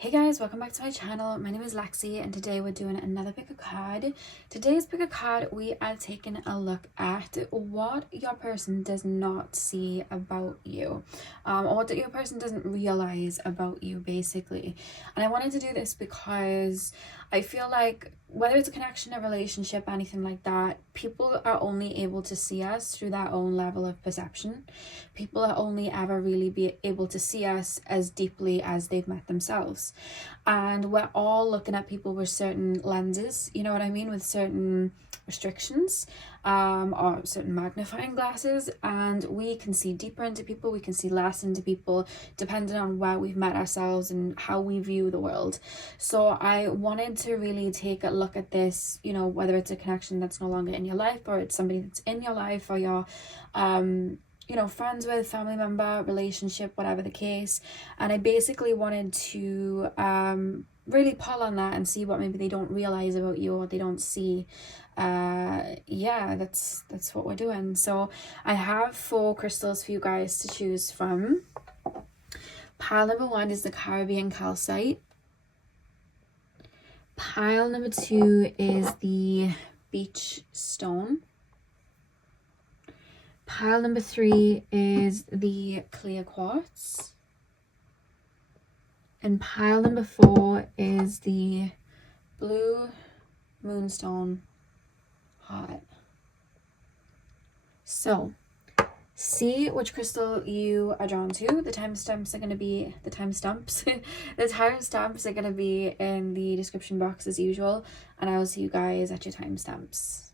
Hey guys, welcome back to my channel. My name is Lexi and today we're doing another pick a card. Today's pick a card, we are taking a look at what your person does not see about you, or what your person doesn't realize about you, basically. And I wanted to do this because I feel like whether it's a connection, a relationship, anything like that, people are only able to see us through their own level of perception. People are only ever really be able to see us as deeply as they've met themselves. And we're all looking at people with certain lenses, you know what I mean, with certain restrictions, or certain magnifying glasses, and we can see deeper into people, we can see less into people, depending on where we've met ourselves and how we view the world. So I wanted to really take a look at this, you know, whether it's a connection that's no longer in your life, or it's somebody that's in your life, or you're you know, friends with, family member, relationship, whatever the case. And I basically wanted to really pull on that and see what maybe they don't realize about you or what they don't see. Yeah, that's what we're doing. So I have 4 crystals for you guys to choose from. Pile number 1 is the Caribbean calcite. Pile number 2 is the beach stone. Pile number 3 is the clear quartz. And pile number 4 is the blue moonstone heart. So, see which crystal you are drawn to. The timestamps are going to be the timestamps. The timestamps are going to be in the description box as usual, and I will see you guys at your timestamps.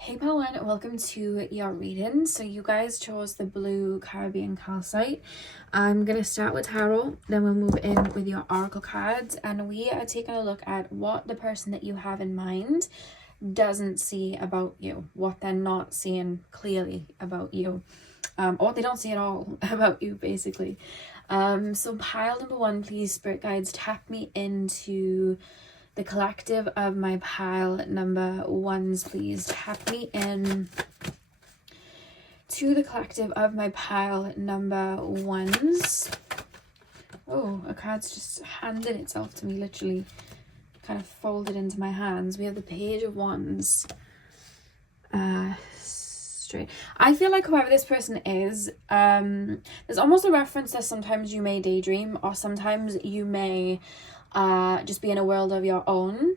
Hey pile 1, welcome to your reading. So you guys chose the blue Caribbean calcite. I'm going to start with tarot, then we'll move in with your oracle cards, and we are taking a look at what the person that you have in mind doesn't see about you, what they're not seeing clearly about you, or what they don't see at all about you, basically. So pile number 1, please, spirit guides, tap me into the collective of my pile number 1s, please. Tap me in to the collective of my pile number 1s. Oh, a card's just handed itself to me, literally kind of folded into my hands. We have the Page of Wands. Straight. I feel like whoever this person is, there's almost a reference that sometimes you may daydream, or sometimes you may just be in a world of your own.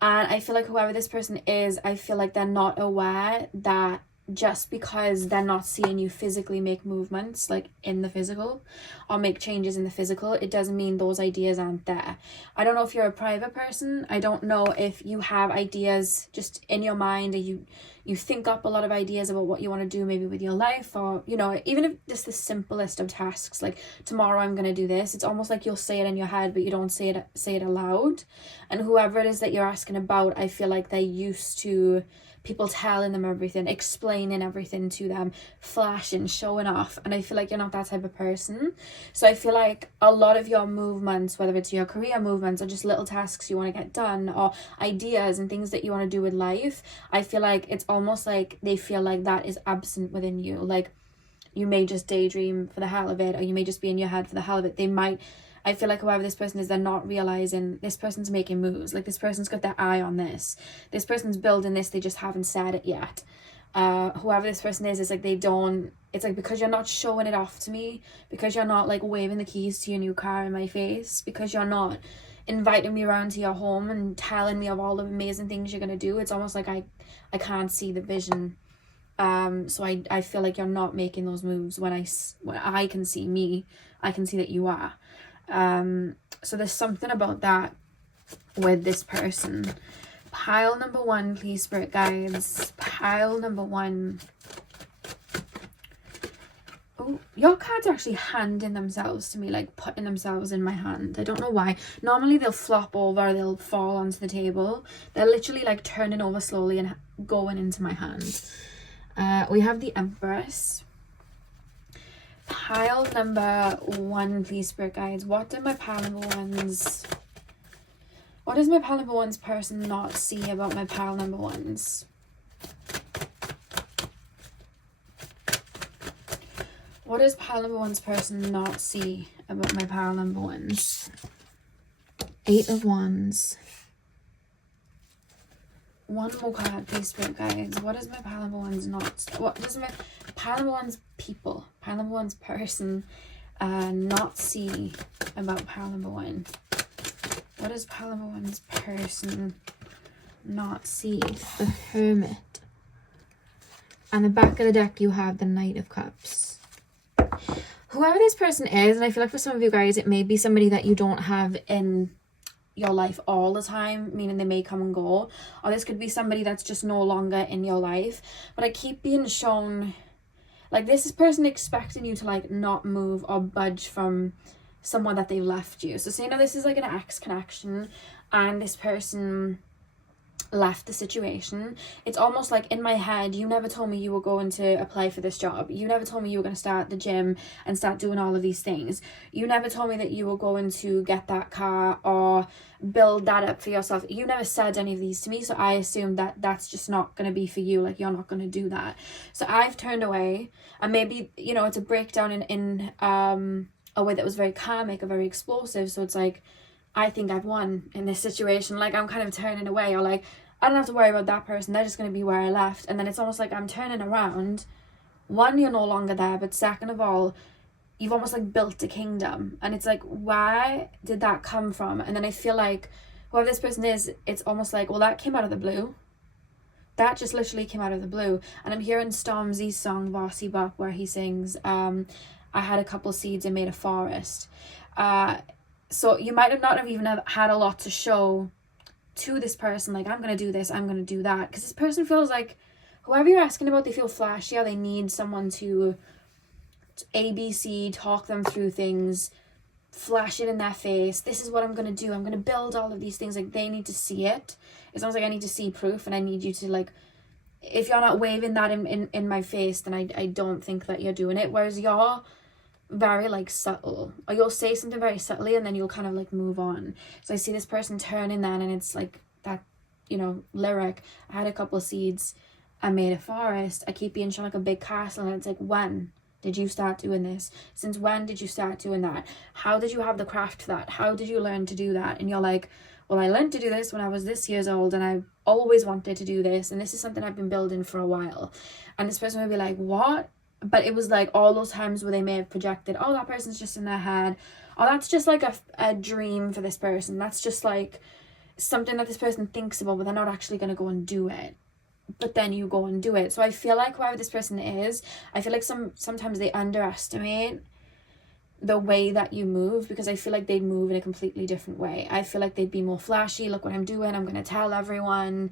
And I feel like whoever this person is, I feel like they're not aware that just because they're not seeing you physically make movements like in the physical or make changes in the physical, it doesn't mean those ideas aren't there. I don't know if you're a private person. I don't know if you have ideas just in your mind, or you think up a lot of ideas about what you want to do maybe with your life, or, you know, even if it's the simplest of tasks, like tomorrow I'm going to do this, it's almost like you'll say it in your head but you don't say it aloud. And whoever it is that you're asking about, I feel like they're used to people telling them everything, explaining everything to them, flashing, showing off, and I feel like you're not that type of person. So I feel like a lot of your movements, whether it's your career movements or just little tasks you want to get done, or ideas and things that you want to do with life, I feel like it's almost like they feel like that is absent within you. Like you may just daydream for the hell of it, or you may just be in your head for the hell of it. I feel like whoever this person is, they're not realizing this person's making moves. Like this person's got their eye on this. This person's building this, they just haven't said it yet. Whoever this person is like they don't, it's like because you're not showing it off to me, because you're not like waving the keys to your new car in my face, because you're not inviting me around to your home and telling me of all the amazing things you're going to do, it's almost like I can't see the vision. So I feel like you're not making those moves when I can see me, I can see that you are. So there's something about that with this person. Pile number 1, please, spirit guides. Pile number 1. Oh, your cards are actually handing themselves to me, like putting themselves in my hand. I don't know why. Normally they'll flop over, they'll fall onto the table. They're literally like turning over slowly and going into my hand. We have the Empress. Pile number 1, please, spirit guides. What does my pile number 1's person not see about my pile number 1's? What does pile number one's person not see about my pile number ones? 8 of Wands. One more card, please, Spirit Guides. What does my pile number one's not... What does my pile number one's people, pile number one's person not see about pile number one? What does pile number one's person not see? The Hermit. On the back of the deck, you have the Knight of Cups. Whoever this person is, and I feel like for some of you guys, it may be somebody that you don't have in your life all the time, meaning they may come and go, or this could be somebody that's just no longer in your life. But I keep being shown, like, this is person expecting you to, like, not move or budge from someone that they've left you. So say now this is like an ex connection and this person left the situation. It's almost like in my head, you never told me you were going to apply for this job. You never told me you were going to start the gym and start doing all of these things. You never told me that you were going to get that car or build that up for yourself. You never said any of these to me, so I assumed that that's just not going to be for you. Like, you're not going to do that. So I've turned away, and maybe, you know, it's a breakdown in a way that was very karmic or very explosive. So it's like, I think I've won in this situation. Like, I'm kind of turning away, or like, I don't have to worry about that person. They're just going to be where I left. And then it's almost like I'm turning around. One, you're no longer there. But second of all, you've almost like built a kingdom. And it's like, where did that come from? And then I feel like whoever this person is, it's almost like, well, that came out of the blue. That just literally came out of the blue. And I'm hearing Stormzy's song, Vasi Bop, where he sings, I had a couple seeds and made a forest. So you might have not have even had a lot to show to this person, like, I'm going to do this, I'm going to do that. Because this person feels like, whoever you're asking about, they feel flashy, or they need someone to ABC, talk them through things, flash it in their face. This is what I'm going to do. I'm going to build all of these things. Like, they need to see it. It's almost like I need to see proof, and I need you to, like, if you're not waving that in my face, then I don't think that you're doing it. Whereas you're very, like, subtle, or you'll say something very subtly and then you'll kind of like move on. So I see this person turning then, and it's like that, you know, lyric, I had a couple of seeds, I made a forest. I keep being shown like a big castle, and it's like, when did you start doing this? Since when did you start doing that? How did you have the craft for that? How did you learn to do that? And you're like, well, I learned to do this when I was this years old, and I always wanted to do this, and this is something I've been building for a while. And this person would be like, what? But it was like all those times where they may have projected, oh, that person's just in their head. Oh, that's just like a dream for this person. That's just like something that this person thinks about, but they're not actually going to go and do it. But then you go and do it. So I feel like whoever this person is, I feel like sometimes they underestimate the way that you move, because I feel like they'd move in a completely different way. I feel like they'd be more flashy. Look what I'm doing. I'm going to tell everyone.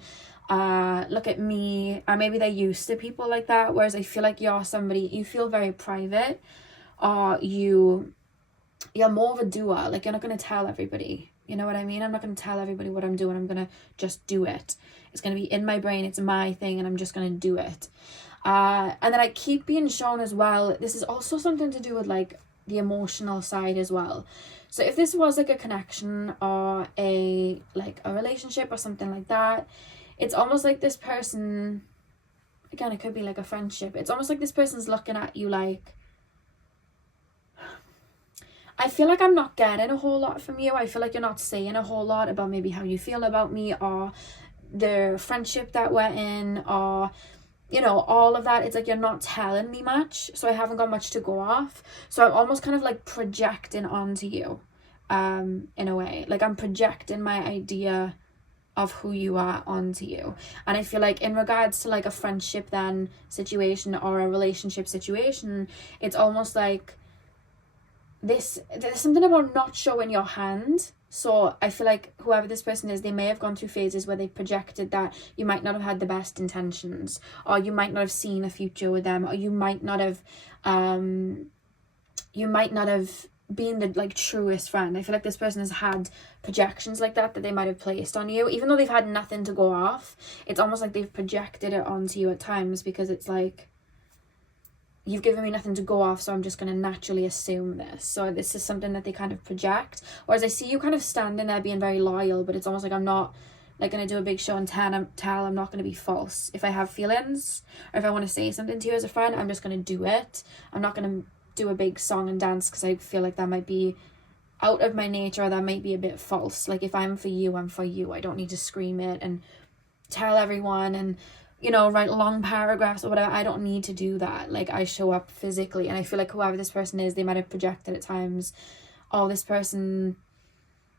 Look at me. Or maybe they're used to people like that, whereas I feel like you're somebody, you feel very private, or you're more of a doer. Like, you're not going to tell everybody, you know what I mean? I'm not going to tell everybody what I'm doing. I'm going to just do it. It's going to be in my brain, it's my thing, and I'm just going to do it. And then I keep being shown as well, this is also something to do with like the emotional side as well. So if this was like a connection or a relationship or something like that, it's almost like this person, again, it could be like a friendship. It's almost like this person's looking at you like, I feel like I'm not getting a whole lot from you. I feel like you're not saying a whole lot about maybe how you feel about me, or the friendship that we're in, or, you know, all of that. It's like you're not telling me much, so I haven't got much to go off. So I'm almost kind of like projecting onto you, in a way. Like, I'm projecting my idea of who you are onto you. And I feel like in regards to like a friendship then situation or a relationship situation, it's almost like there's something about not showing your hand. So I feel like whoever this person is, they may have gone through phases where they projected that you might not have had the best intentions, or you might not have seen a future with them, or you might not have been the like truest friend. I feel like this person has had projections like that they might have placed on you, even though they've had nothing to go off. It's almost like they've projected it onto you at times, because it's like, you've given me nothing to go off, so I'm just going to naturally assume this. So this is something that they kind of project. Whereas I see you kind of standing there being very loyal, but it's almost like I'm not like going to do a big show and tell. I'm not going to be false. If I have feelings, or if I want to say something to you as a friend, I'm just going to do it. I'm not going to do a big song and dance because I feel like that might be out of my nature, or that might be a bit false. Like, if I'm for you, I'm for you. I don't need to scream it and tell everyone and, you know, write long paragraphs or whatever. I don't need to do that. Like, I show up physically, and I feel like whoever this person is, they might have projected at times, oh, this person,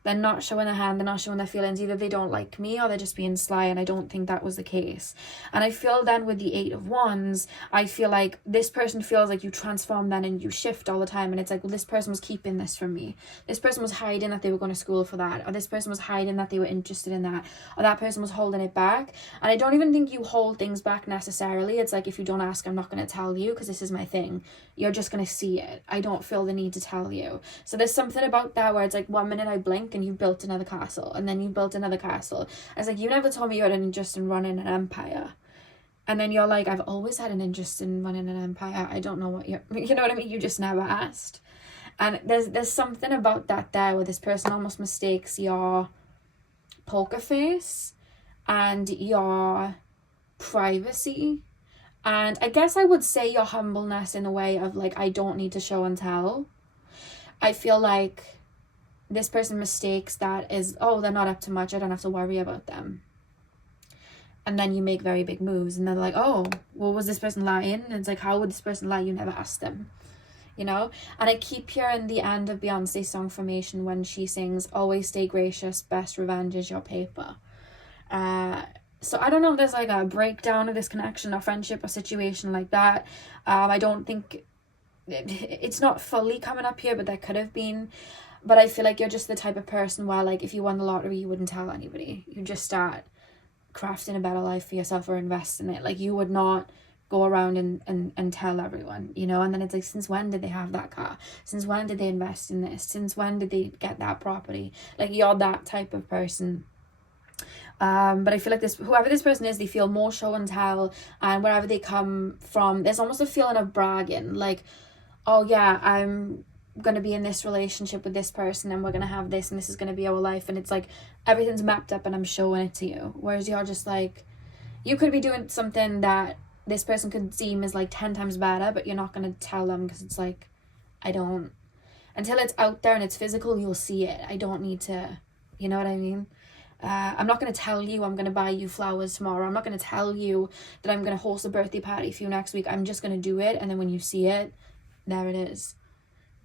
they're not showing their hand, they're not showing their feelings. Either they don't like me or they're just being sly, and I don't think that was the case. And I feel then with the 8 of Wands, I feel like this person feels like you transform then and you shift all the time, and it's like, well, this person was keeping this from me. This person was hiding that they were going to school for that, or this person was hiding that they were interested in that, or that person was holding it back. And I don't even think you hold things back necessarily. It's like, if you don't ask, I'm not going to tell you because this is my thing. You're just going to see it. I don't feel the need to tell you. So there's something about that where it's like, 1 minute I blink and you built another castle, and then you built another castle. And it's like, you never told me you had an interest in running an empire. And then you're like, I've always had an interest in running an empire. I don't know what you know what I mean? You just never asked. And there's something about that there where this person almost mistakes your poker face and your privacy. And I guess I would say your humbleness, in a way of like, I don't need to show and tell. I feel like this person mistakes that as, oh, they're not up to much, I don't have to worry about them. And then you make very big moves, and they're like, oh, well, was this person lying? And it's like, how would this person lie? You never asked them, you know? And I keep hearing the end of Beyonce's song Formation when she sings, always stay gracious, best revenge is your paper. So I don't know if there's like a breakdown of this connection or friendship or situation like that. I don't think, it's not fully coming up here, but there could have been. But I feel like you're just the type of person where, like, if you won the lottery, you wouldn't tell anybody. You just start crafting a better life for yourself or invest in it. Like, you would not go around and tell everyone, you know? And then it's like, since when did they have that car? Since when did they invest in this? Since when did they get that property? Like, you're that type of person. But I feel like whoever this person is, they feel more show and tell, and wherever they come from, there's almost a feeling of bragging, like, oh yeah, I'm gonna be in this relationship with this person, and we're gonna have this, and this is gonna be our life, and it's like everything's mapped up and I'm showing it to you. Whereas you're just like, you could be doing something that this person could seem as like 10 times better, but you're not gonna tell them because it's like, until it's out there and it's physical, you'll see it. I don't need to, you know what I mean? I'm not going to tell you I'm going to buy you flowers tomorrow. I'm not going to tell you that I'm going to host a birthday party for you next week. I'm just going to do it, and then when you see it, there it is.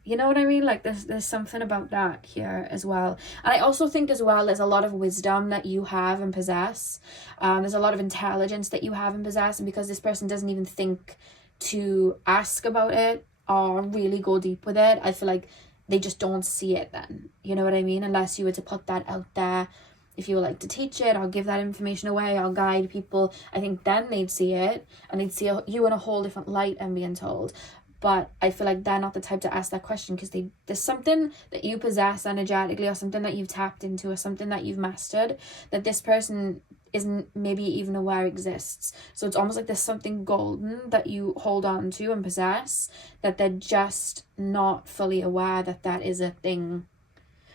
You know what I mean? Like, there's something about that here as well. And I also think as well, there's a lot of wisdom that you have and possess. There's a lot of intelligence that you have and possess, and because this person doesn't even think to ask about it or really go deep with it, I feel like they just don't see it then. You know what I mean? Unless you were to put that out there. If you would like to teach it or give that information away or guide people, I think then they'd see it, and they'd see you in a whole different light and being told. But I feel like they're not the type to ask that question, because there's something that you possess energetically, or something that you've tapped into, or something that you've mastered, that this person isn't maybe even aware exists. So it's almost like there's something golden that you hold on to and possess, that they're just not fully aware that is a thing.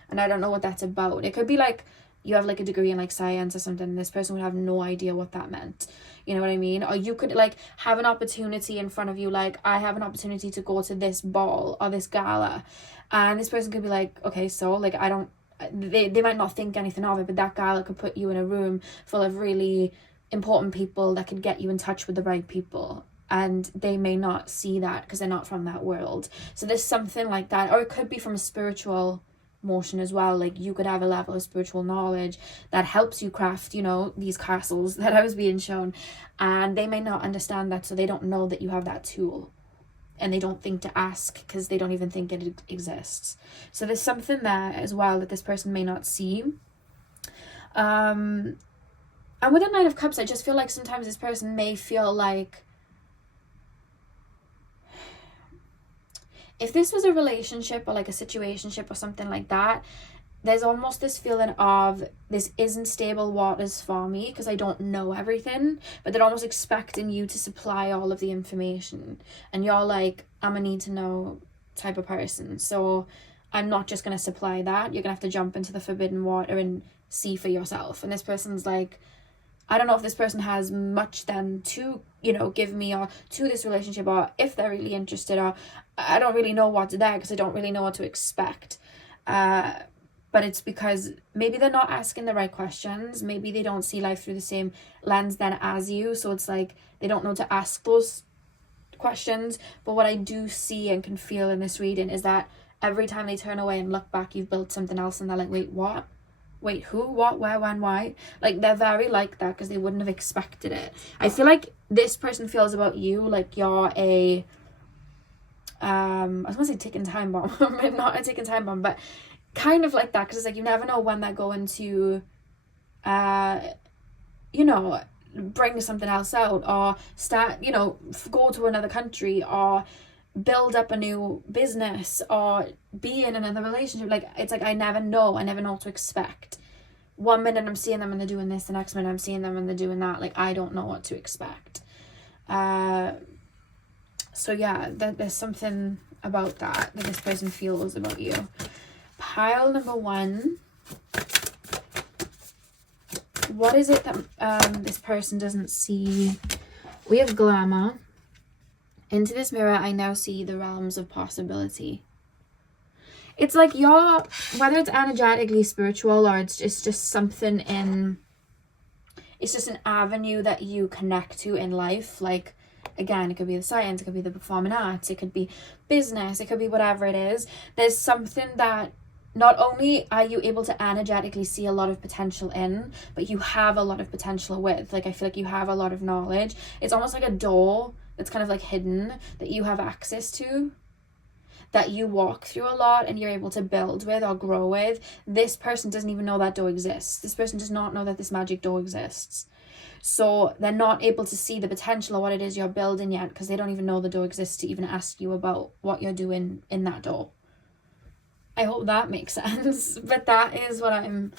And I don't know what that's about. It could be like, you have like a degree in like science or something, and this person would have no idea what that meant. You know what I mean? Or you could like have an opportunity in front of you, like, I have an opportunity to go to this ball or this gala, and this person could be like, okay, so like, they might not think anything of it, but that gala could put you in a room full of really important people that could get you in touch with the right people, and they may not see that because they're not from that world. So there's something like that. Or it could be from a spiritual motion as well. Like, you could have a level of spiritual knowledge that helps you craft, you know, these castles that I was being shown, and they may not understand that, so they don't know that you have that tool, and they don't think to ask because they don't even think it exists. So there's something there as well that this person may not see. And with the Knight of Cups, I just feel like sometimes this person may feel like, if this was a relationship or like a situationship or something like that, there's almost this feeling of, this isn't stable waters for me because I don't know everything, but they're almost expecting you to supply all of the information, and you're like, I'm a need to know type of person, so I'm not just going to supply that. You're going to have to jump into the forbidden water and see for yourself. And this person's like, I don't know if this person has much then to, you know, give me, or to this relationship, or if they're really interested, or I don't really know what's there because I don't really know what to expect. But it's because maybe they're not asking the right questions. Maybe they don't see life through the same lens then as you. So it's like they don't know to ask those questions. But what I do see and can feel in this reading is that every time they turn away and look back, you've built something else, and they're like, wait, what? Wait, who, what, where, when, why? Like, they're very like that because they wouldn't have expected it. I feel like this person feels about you like you're a, I was going to say ticking time bomb. Not a ticking time bomb, but kind of like that, because it's like you never know when they're going to, you know, bring something else out, or start, you know, go to another country, or build up a new business, or be in another relationship. Like, it's like I never know what to expect. One minute I'm seeing them and they're doing this, the next minute I'm seeing them and they're doing that. Like, I don't know what to expect. So yeah, there's something about that this person feels about you. Pile number 1. What is it that this person doesn't see? We have glamour. Into this mirror, I now see the realms of possibility. It's like you're, whether it's energetically spiritual, or it's just something in, it's just an avenue that you connect to in life. Like, again, it could be the science, it could be the performing arts, it could be business, it could be whatever it is. There's something that not only are you able to energetically see a lot of potential in, but you have a lot of potential with. Like, I feel like you have a lot of knowledge. It's almost like a door that's kind of like hidden, that you have access to, that you walk through a lot and you're able to build with or grow with. This person doesn't even know that door exists. This person does not know that this magic door exists. So they're not able to see the potential of what it is you're building yet, because they don't even know the door exists to even ask you about what you're doing in that door. I hope that makes sense. But that is what I'm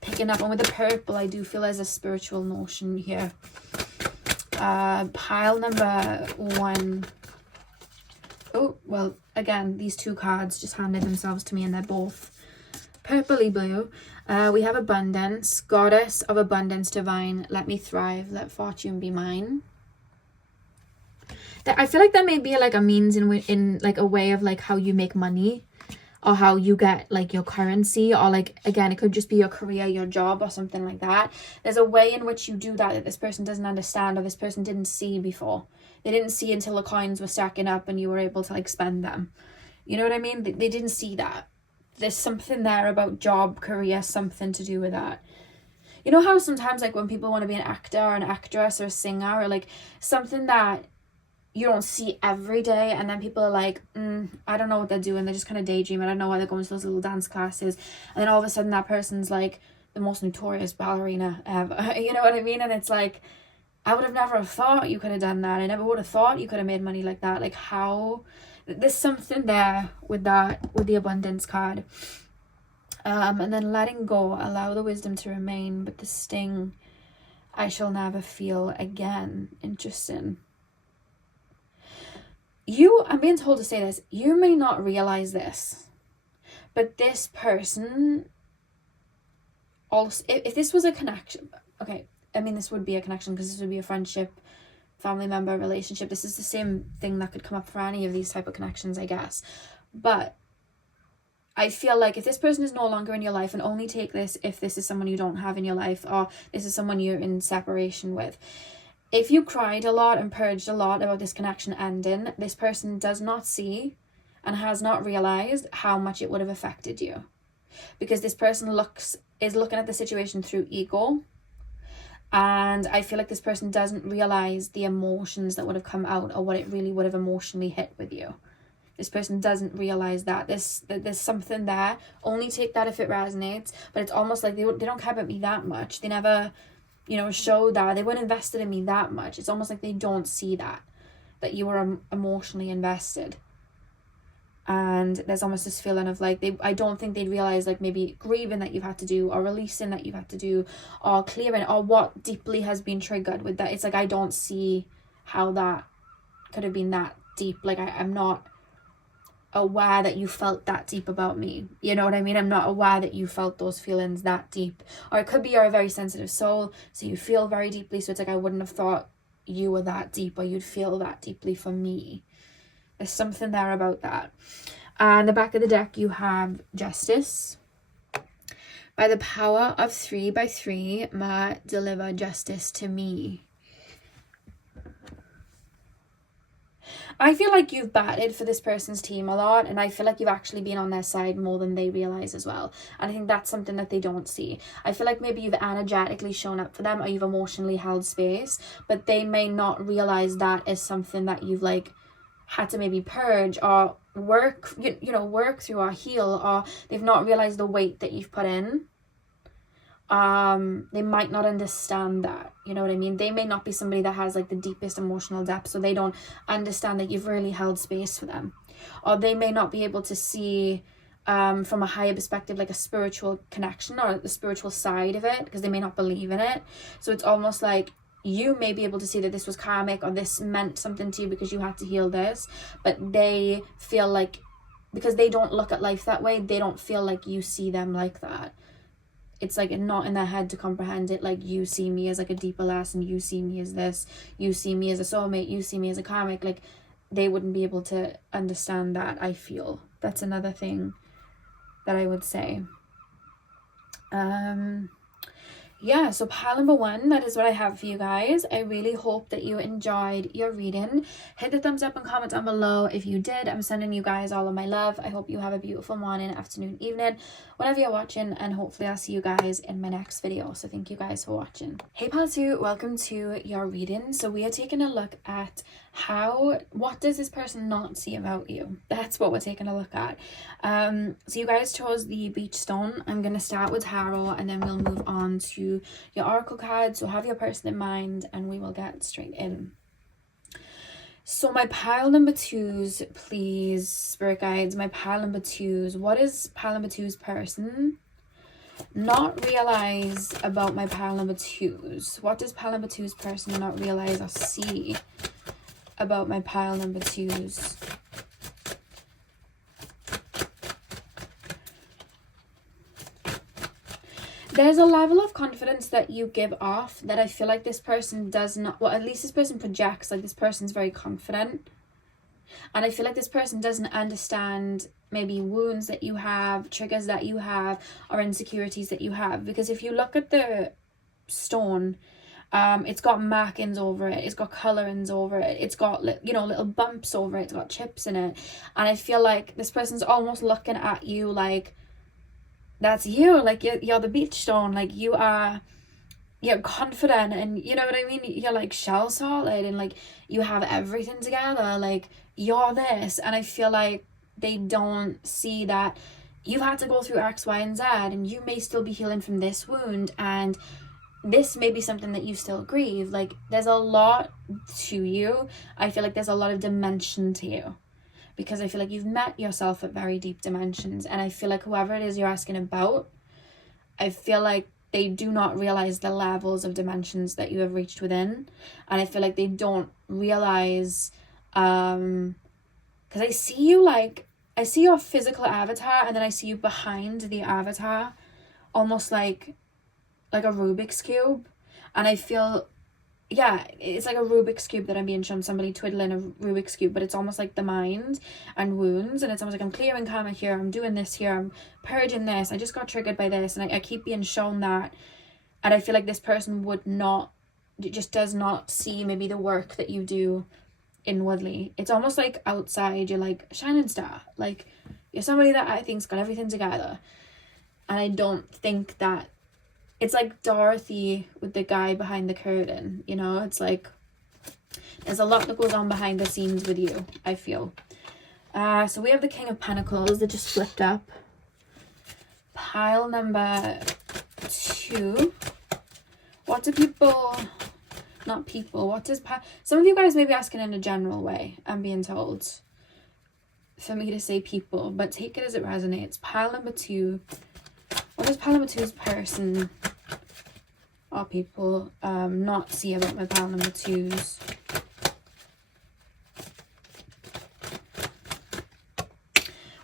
picking up on. With the purple, I do feel there's a spiritual notion here. Pile number 1. Oh, well, again, these 2 cards just handed themselves to me, and they're both purpley blue. We have abundance. Goddess of abundance divine, let me thrive, let fortune be mine. That, I feel like that may be like a means in like a way of like how you make money, or how you get like your currency, or like, again, it could just be your career, your job, or something like that. There's a way in which you do that this person doesn't understand, or this person didn't see before. They didn't see until the coins were stacking up and you were able to like spend them. You know what I mean? They didn't see that. There's something there about job, career, something to do with that. You know how sometimes like when people want to be an actor or an actress or a singer, or like something that you don't see every day, and then people are like, I don't know what they're doing, they're just kind of daydreaming, I don't know why they're going to those little dance classes, and then all of a sudden that person's like the most notorious ballerina ever. You know what I mean? And it's like, I would have never thought you could have done that. I never would have thought you could have made money like that. Like, how? There's something there with that, with the abundance card. And then letting go, allow the wisdom to remain, but the sting I shall never feel again. Interesting. I'm being told to say this, you may not realize this, but this person also, if this was a connection, okay, I mean, this would be a connection because this would be a friendship, family member, relationship. This is the same thing that could come up for any of these type of connections, I guess. But I feel like if this person is no longer in your life, and only take this if this is someone you don't have in your life, or this is someone you're in separation with, if you cried a lot and purged a lot about this connection ending, this person does not see and has not realized how much it would have affected you. Because this person is looking at the situation through ego. And I feel like this person doesn't realize the emotions that would have come out, or what it really would have emotionally hit with you. This person doesn't realize that there's something there. Only take that if it resonates. But it's almost like they don't care about me that much. They never, show that. They weren't invested in me that much. It's almost like they don't see that you were emotionally invested. And there's almost this feeling of like, I don't think they'd realize like maybe grieving that you've had to do, or releasing that you've had to do, or clearing, or what deeply has been triggered with that. It's like, I don't see how that could have been that deep. Like, I'm not aware that you felt that deep about me. You know what I mean? I'm not aware that you felt those feelings that deep. Or it could be you're a very sensitive soul, so you feel very deeply, so it's like I wouldn't have thought you were that deep or you'd feel that deeply for me. There's something there about that. And the back of the deck you have Justice. By the power of 3 by 3, Ma, deliver justice to me. I feel like you've batted for this person's team a lot, and I feel like you've actually been on their side more than they realize as well. And I think that's something that they don't see. I feel like maybe you've energetically shown up for them, or you've emotionally held space, but they may not realize that is something that you've like had to maybe purge or work, you know, work through or heal, or they've not realized the weight that you've put in. They might not understand that, you know what I mean? They may not be somebody that has like the deepest emotional depth, so they don't understand that you've really held space for them. Or they may not be able to see from a higher perspective, like a spiritual connection or the spiritual side of it, because they may not believe in it. So it's almost like you may be able to see that this was karmic or this meant something to you because you had to heal this, but they feel like, because they don't look at life that way, they don't feel like you see them like that. It's like not in their head to comprehend it, like you see me as like a deeper lesson, you see me as this, you see me as a soulmate, you see me as a karmic. Like they wouldn't be able to understand that, I feel. That's another thing that I would say. Yeah, so pile number 1, that is what I have for you guys. I really hope that you enjoyed your reading. Hit the thumbs up and comment down below if you did. I'm sending you guys all of my love. I hope you have a beautiful morning, afternoon, evening, whenever you're watching, and hopefully I'll see you guys in my next video. So thank you guys for watching. Hey pal 2, welcome to your reading. So we are taking a look at what does this person not see about you? That's what we're taking a look at. So you guys chose the beach stone. I'm going to start with tarot and then we'll move on to your oracle cards. So have your person in mind and we will get straight in. So my pile number 2s, please, spirit guides, my pile number 2s. What is pile number 2's person not realize about my pile number 2s? What does pile number 2's person not realize or see about my pile number 2s? There's a level of confidence that you give off that I feel like this person does not, well, at least this person projects, like this person's very confident. And I feel like this person doesn't understand maybe wounds that you have, triggers that you have, or insecurities that you have. Because if you look at the stone, it's got markings over it, it's got colorings over it, it's got, you know, little bumps over it, it's got chips in it. And I feel like this person's almost looking at you like, that's you, like you're the beach stone, like you're confident, and you know what I mean, you're like shell solid, and like you have everything together, like you're this. And I feel like they don't see that you've had to go through X, Y, and Z, and you may still be healing from this wound, and this may be something that you still grieve. Like there's a lot to you. I feel like there's a lot of dimension to you, because I feel like you've met yourself at very deep dimensions. And I feel like whoever it is you're asking about, I feel like they do not realize the levels of dimensions that you have reached within. And I feel like they don't realize, because I see you like, I see your physical avatar, and then I see you behind the avatar, almost like a Rubik's Cube. And I feel, yeah, it's like a Rubik's Cube that I'm being shown, somebody twiddling a Rubik's Cube, but it's almost like the mind and wounds, and it's almost like I'm clearing karma here, I'm doing this here, I'm purging this, I just got triggered by this, and I keep being shown that. And I feel like this person just does not see maybe the work that you do inwardly. It's almost like outside you're like a shining star, like you're somebody that I think's got everything together. And I don't think that, it's like Dorothy with the guy behind the curtain, you know? It's like there's a lot that goes on behind the scenes with you, I feel. So we have the King of Pentacles that just flipped up. Pile number 2. What do people, not people, what does, some of you guys may be asking in a general way, I'm being told, for me to say people, but take it as it resonates. Pile number 2. What does pile number 2's person or people not see about my pile number 2's?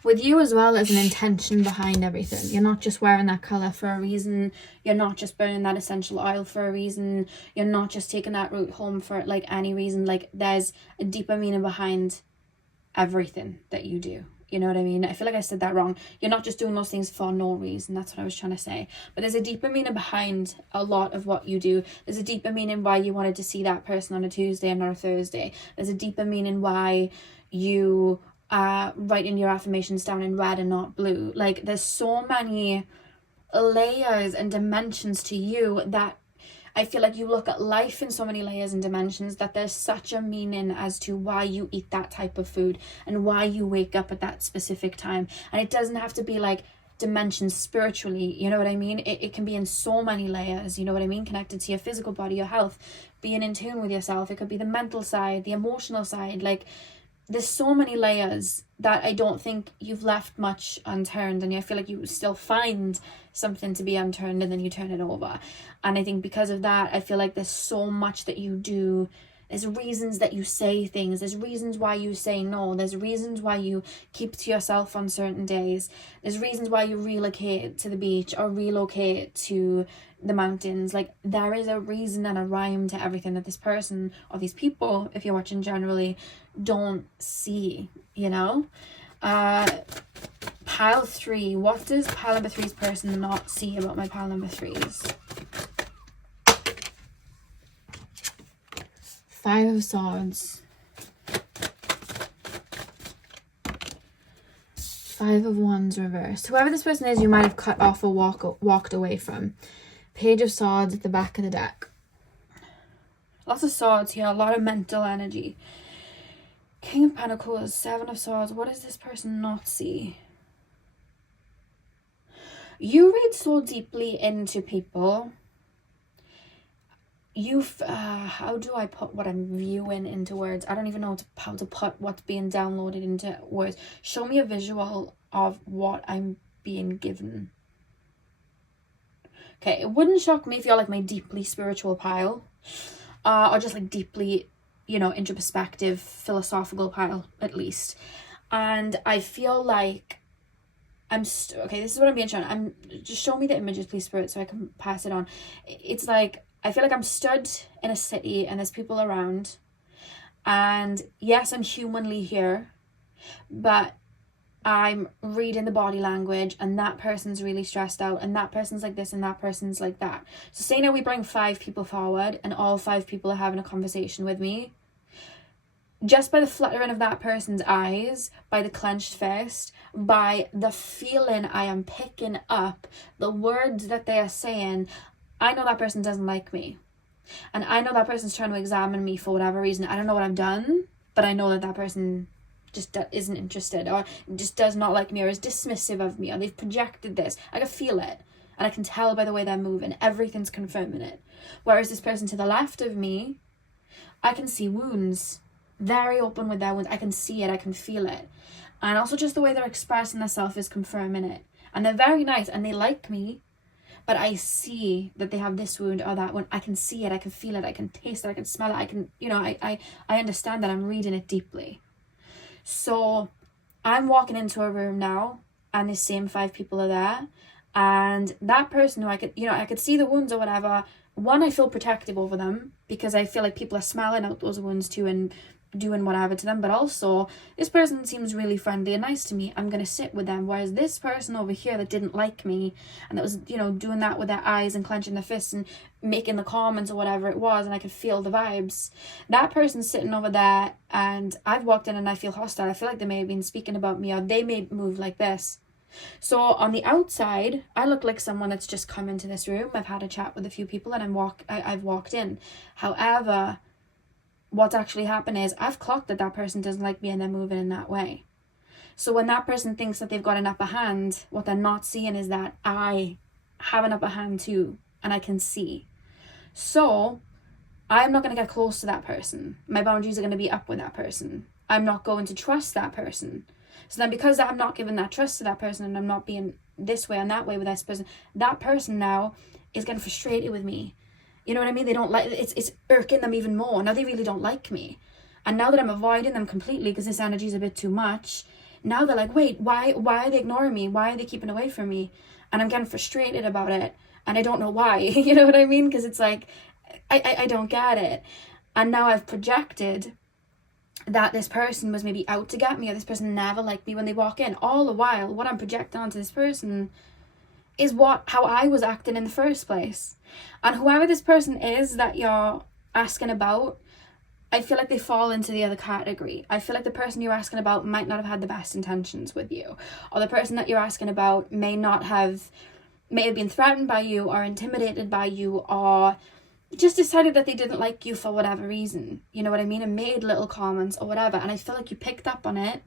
With you as well, as an intention behind everything. You're not just wearing that colour for a reason. You're not just burning that essential oil for a reason. You're not just taking that route home for like any reason. Like there's a deeper meaning behind everything that you do. You know what I mean? I feel like I said that wrong. You're not just doing those things for no reason. That's what I was trying to say. But there's a deeper meaning behind a lot of what you do. There's a deeper meaning why you wanted to see that person on a Tuesday and not a Thursday. There's a deeper meaning why you are writing your affirmations down in red and not blue. Like there's so many layers and dimensions to you that I feel like you look at life in so many layers and dimensions that there's such a meaning as to why you eat that type of food and why you wake up at that specific time. And it doesn't have to be like dimensions spiritually, you know what I mean? It can be in so many layers, you know what I mean? Connected to your physical body, your health, being in tune with yourself. It could be the mental side, the emotional side. Like there's so many layers that I don't think you've left much unturned, and I feel like you still find something to be unturned and then you turn it over. And I think because of that, I feel like there's so much that you do. There's reasons that you say things. There's reasons why you say no. There's reasons why you keep to yourself on certain days. There's reasons why you relocate to the beach or relocate to the mountains. Like there is a reason and a rhyme to everything that this person or these people, if you're watching generally, don't see, you know? Pile 3. What does pile number 3's person not see about my pile number 3's? 5 of Swords. 5 of Wands reversed. Whoever this person is, you might have cut off or walked away from. Page of Swords at the back of the deck. Lots of swords here, a lot of mental energy. King of Pentacles, 7 of Swords. What does this person not see? You read so deeply into people. How do I put what I'm viewing into words? I don't even know how to put what's being downloaded into words. Show me a visual of what I'm being given. Okay, it wouldn't shock me if you're like my deeply spiritual pile, or just like deeply, you know, introspective, philosophical pile at least. And I feel like okay, this is what I'm being shown. Just show me the images, please, Spirit, so I can pass it on. It's like, I feel like I'm stood in a city and there's people around. And yes, I'm humanly here, but I'm reading the body language and that person's really stressed out and that person's like this and that person's like that. So say now we bring 5 people forward and all 5 people are having a conversation with me. Just by the fluttering of that person's eyes, by the clenched fist, by the feeling I am picking up, the words that they are saying, I know that person doesn't like me. And I know that person's trying to examine me for whatever reason. I don't know what I've done, but I know that that person just isn't interested or just does not like me or is dismissive of me or they've projected this. I can feel it and I can tell by the way they're moving. Everything's confirming it. Whereas this person to the left of me, I can see wounds. Very open with their wounds. I can see it. I can feel it. And also just the way they're expressing themselves is confirming it. And they're very nice and they like me. But I see that they have this wound or that one. I can see it. I can feel it. I can taste it. I can smell it. I can, you know, I understand that I'm reading it deeply. So I'm walking into a room now and the same 5 people are there. And that person who I could see the wounds or whatever. One, I feel protective over them because I feel like people are smelling out those wounds too and doing whatever to them. But also, this person seems really friendly and nice to me. I'm going to sit with them. Whereas this person over here that didn't like me and that was, you know, doing that with their eyes and clenching their fists and making the comments or whatever it was, and I could feel the vibes. That person's sitting over there and I've walked in and I feel hostile. I feel like they may have been speaking about me or they may move like this. So on the outside, I look like someone that's just come into this room. I've had a chat with a few people and I've walked in. However, what's actually happened is I've clocked that that person doesn't like me and they're moving in that way. So when that person thinks that they've got an upper hand, what they're not seeing is that I have an upper hand too and I can see. So I'm not going to get close to that person. My boundaries are going to be up with that person. I'm not going to trust that person. So then because I'm not giving that trust to that person and I'm not being this way and that way with this person, that person now is getting frustrated with me. You know what I mean? They don't like, it's irking them even more. Now they really don't like me. And now that I'm avoiding them completely because this energy is a bit too much, now they're like, wait, why are they ignoring me? Why are they keeping away from me? And I'm getting frustrated about it, and I don't know why. You know what I mean? Because it's like, I don't get it. And now I've projected that this person was maybe out to get me, or this person never liked me when they walk in. All the while, what I'm projecting onto this person is how I was acting in the first place. And whoever this person is that you're asking about, I feel like they fall into the other category. I feel like the person you're asking about might not have had the best intentions with you, or the person that you're asking about may have been threatened by you, or intimidated by you, or just decided that they didn't like you for whatever reason, you know what I mean, and made little comments or whatever. And I feel like you picked up on it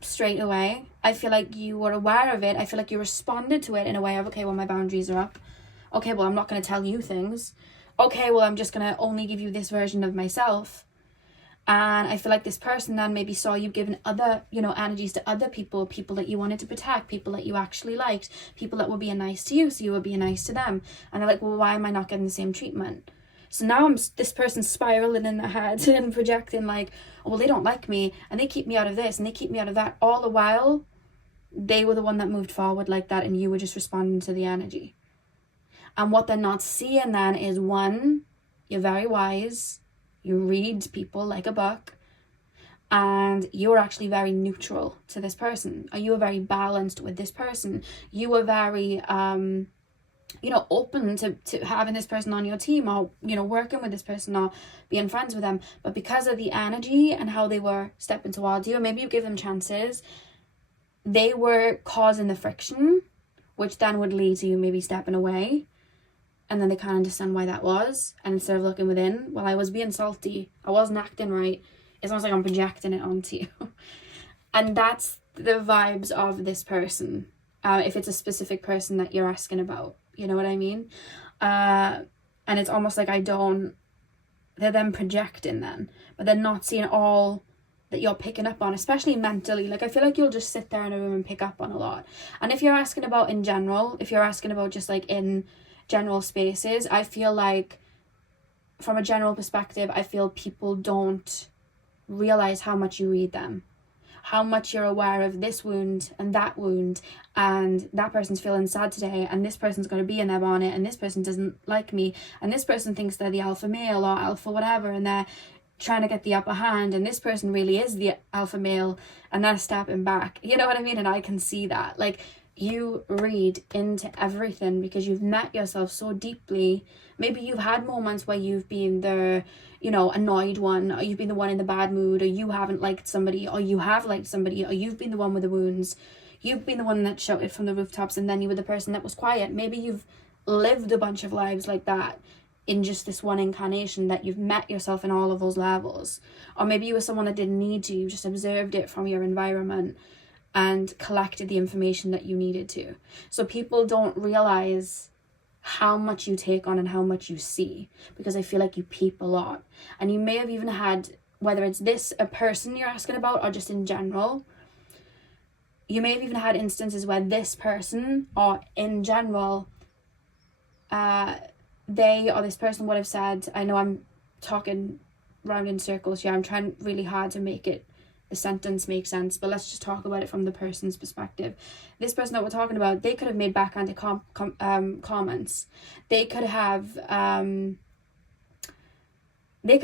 straight away. I feel like you were aware of it. I feel like you responded to it in a way of, okay, well, my boundaries are up. Okay, well, I'm not going to tell you things. Okay, well, I'm just going to only give you this version of myself. And I feel like this person then maybe saw you giving other, energies to other people that you wanted to protect, people that you actually liked, people that were being nice to you, so you were being nice to them. And they're like, well, why am I not getting the same treatment? So now this person's spiraling in their head and projecting like, oh, well, they don't like me, and they keep me out of this, and they keep me out of that. All the while, they were the one that moved forward like that, and you were just responding to the energy. And what they're not seeing then is, one, you're very wise. You read people like a book, and you're actually very neutral to this person, or you were very balanced with this person. You were very, open to having this person on your team, or, working with this person, or being friends with them. But because of the energy and how they were stepping towards you, and maybe you give them chances, they were causing the friction, which then would lead to you maybe stepping away. And then they can't understand why that was. And instead of looking within, well, I was being salty, I wasn't acting right. It's almost like I'm projecting it onto you. And that's the vibes of this person. If it's a specific person that you're asking about, you know what I mean? And it's almost like they're then projecting then. But they're not seeing all that you're picking up on, especially mentally. Like, I feel like you'll just sit there in a room and pick up on a lot. And if you're asking about in general, if you're asking about just like in general spaces, I feel like from a general perspective, I feel people don't realize how much you read them, how much you're aware of this wound and that person's feeling sad today, and this person's going to be in their bonnet, and this person doesn't like me, and this person thinks they're the alpha male or alpha whatever, and they're trying to get the upper hand, and this person really is the alpha male and they're stepping back, you know what I mean? And I can see that, like, you read into everything because you've met yourself so deeply. Maybe you've had moments where you've been the, annoyed one, or you've been the one in the bad mood, or you haven't liked somebody, or you have liked somebody, or you've been the one with the wounds. You've been the one that shouted from the rooftops, and then you were the person that was quiet. Maybe you've lived a bunch of lives like that in just this one incarnation, that you've met yourself in all of those levels. Or maybe you were someone that didn't need to, you just observed it from your environment and collected the information that you needed to. So people don't realize how much you take on and how much you see, because I feel like you peep a lot. And you may have even had, whether it's a person you're asking about, or just in general, you may have even had instances where this person, or in general, they or this person would have said, I know I'm talking round in circles here, I'm trying really hard to make the sentence make sense, but let's just talk about it from the person's perspective. This person that we're talking about, they could have made backhanded comments. They could have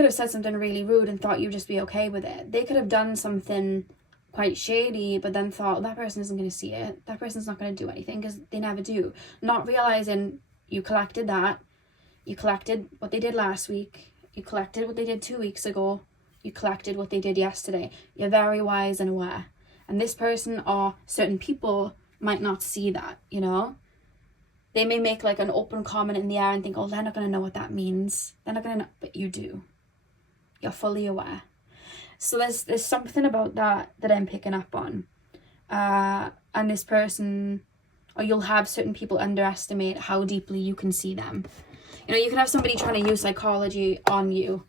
said something really rude and thought you'd just be okay with it. They could have done something quite shady, but then thought, well, that person isn't going to see it. That person's not going to do anything, because they never do. Not realizing you collected that. You collected what they did last week. You collected what they did 2 weeks ago. You collected what they did yesterday. You're very wise and aware. And this person or certain people might not see that, They may make like an open comment in the air and think, oh, they're not going to know what that means. They're not going to know. But you do. You're fully aware. So there's something about that I'm picking up on. And this person, or you'll have certain people underestimate how deeply you can see them. You can have somebody trying to use psychology on you,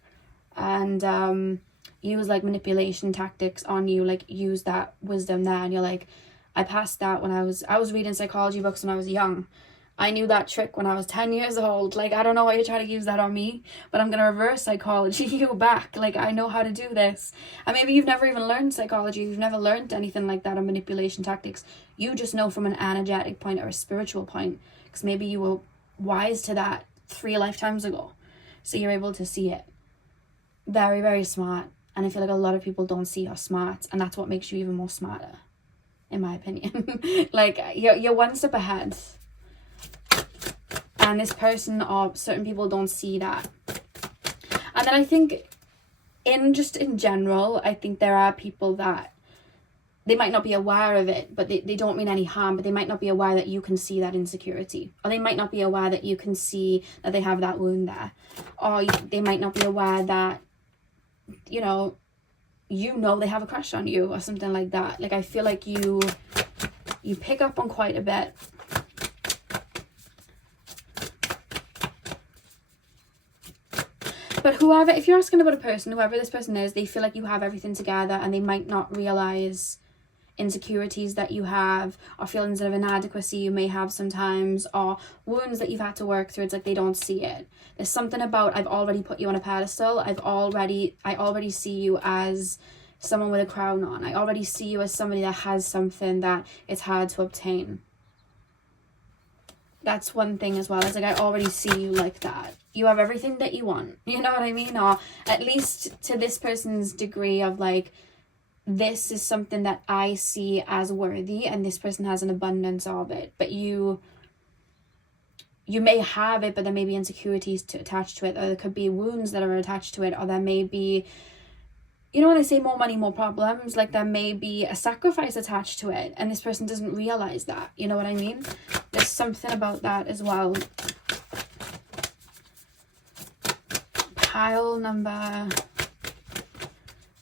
and use like manipulation tactics on you, like use that wisdom there, and you're like, I passed that when I was reading psychology books when I was young, I knew that trick when I was 10 years old. Like, I don't know why you're trying to use that on me, but I'm going to reverse psychology you back. Like, I know how to do this. And maybe you've never even learned psychology. You've never learned anything like that or manipulation tactics. You just know from an energetic point or a spiritual point, because maybe you were wise to that 3 lifetimes ago. So you're able to see it. Very, very smart. And I feel like a lot of people don't see your smarts, and that's what makes you even more smarter, in my opinion. Like, you're one step ahead. And this person or certain people don't see that. And then I think in general, I think there are people that they might not be aware of it, but they don't mean any harm, but they might not be aware that you can see that insecurity. Or they might not be aware that you can see that they have that wound there. Or they might not be aware that, you know they have a crush on you or something like that. Like, I feel like you pick up on quite a bit. But if you're asking about a person, whoever this person is, they feel like you have everything together, and they might not realize insecurities that you have, or feelings of inadequacy you may have sometimes, or wounds that you've had to work through. It's like they don't see it. There's something about, I've already put you on a pedestal. I already see you as someone with a crown on. I already see you as somebody that has something that it's hard to obtain. That's one thing as well. It's like, I already see you like that. You have everything that you want. You know what I mean? Or at least to this person's degree of like, this is something that I see as worthy, and this person has an abundance of it. But you may have it, but there may be insecurities attached to it, or there could be wounds that are attached to it, or there may be, when I say more money, more problems, like there may be a sacrifice attached to it, and this person doesn't realize that. You know what I mean? There's something about that as well. Pile number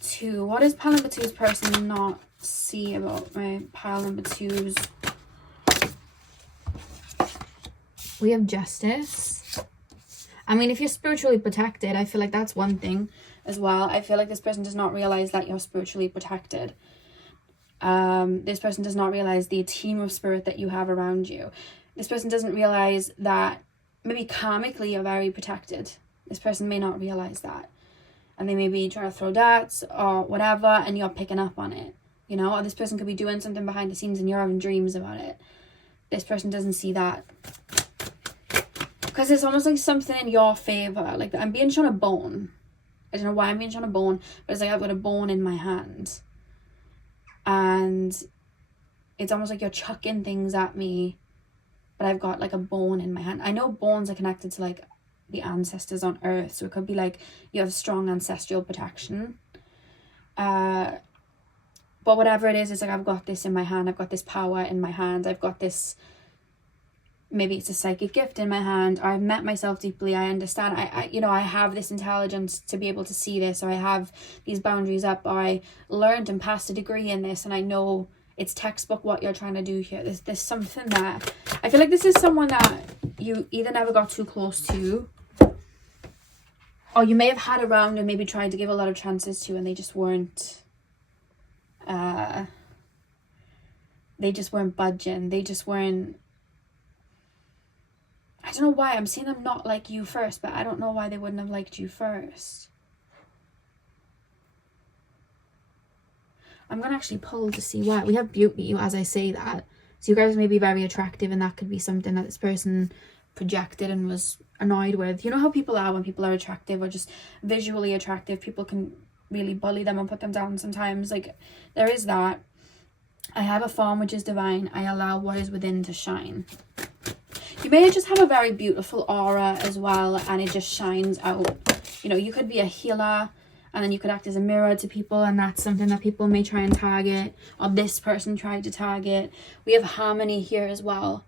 2. What does pile number 2's person not see about my pile number 2's? We have justice. I mean, if you're spiritually protected, I feel like that's one thing as well. I feel like this person does not realize that you're spiritually protected. This person does not realize the team of spirit that you have around you. This person doesn't realize that maybe karmically you're very protected. This person may not realize that. And they may be trying to throw darts or whatever, and you're picking up on it. Or this person could be doing something behind the scenes and you're having dreams about it. This person doesn't see that. Because it's almost like something in your favor. Like, I'm being shown a bone. I don't know why I'm being shown a bone, but it's like I've got a bone in my hand. And it's almost like you're chucking things at me, but I've got like a bone in my hand. I know bones are connected to like the ancestors on earth, so it could be like you have strong ancestral protection. But whatever it is, it's like I've got this in my hand. I've got this power in my hand. I've got this, maybe it's a psychic gift in my hand. I've met myself deeply. I understand. I have this intelligence to be able to see this, or I have these boundaries up, or I learned and passed a degree in this, and I know it's textbook what you're trying to do here. There's something there. I feel like this is someone that you either never got too close to, or you may have had around and maybe tried to give a lot of chances to, and they just weren't budging. They just weren't. I don't know why I'm seeing them not like you first, but I don't know why they wouldn't have liked you first. I'm going to actually pull to see why. We have beauty as I say that. So you guys may be very attractive, and that could be something that this person projected and was annoyed with. You know how people are when people are attractive or just visually attractive? People can really bully them and put them down sometimes. Like, there is that. I have a form which is divine. I allow what is within to shine. You may just have a very beautiful aura as well, and it just shines out. You could be a healer, and then you could act as a mirror to people, and that's something that people may try and target, or this person tried to target. We have harmony here as well.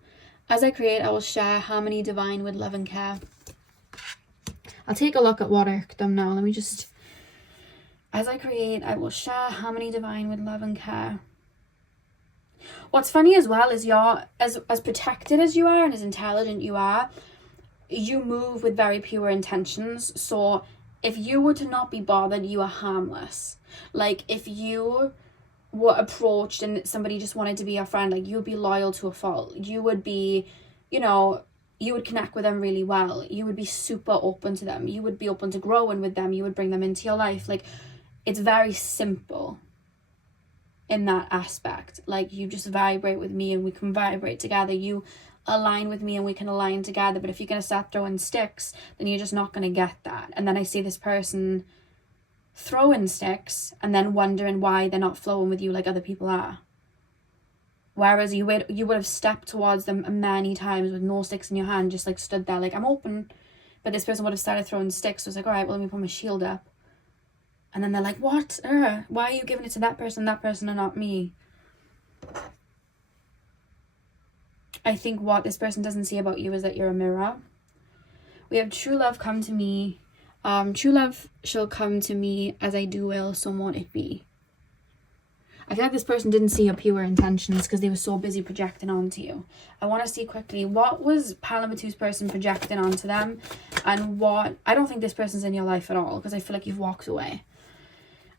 As I create, I will share harmony divine with love and care. I'll take a look at what irked them now. Let me just... As I create, I will share harmony divine with love and care. What's funny as well is you're, as protected as you are and as intelligent you are, you move with very pure intentions. So if you were to not be bothered, you are harmless. Like, if you were approached and somebody just wanted to be your friend, like, you'd be loyal to a fault. You would be you know, you would connect with them really well. You would be super open to them. You would be open to growing with them. You would bring them into your life. Like, it's very simple in that aspect. Like, you just vibrate with me and we can vibrate together. You align with me and we can align together. But if you're going to start throwing sticks, then you're just not going to get that. And then I see this person throwing sticks and then wondering why they're not flowing with you like other people are. Whereas you would have stepped towards them many times with no sticks in your hand, just like stood there like, I'm open. But this person would have started throwing sticks. So it's like, all right, well, let me put my shield up. And then they're like, what? Why are you giving it to that person, and not me? I think what this person doesn't see about you is that you're a mirror. We have true love come to me. True love shall come to me as I do will, so won't it be. I feel like this person didn't see your pure intentions because they were so busy projecting onto you. I want to see quickly, what was Palamatu's person projecting onto them? And what, I don't think this person's in your life at all because I feel like you've walked away.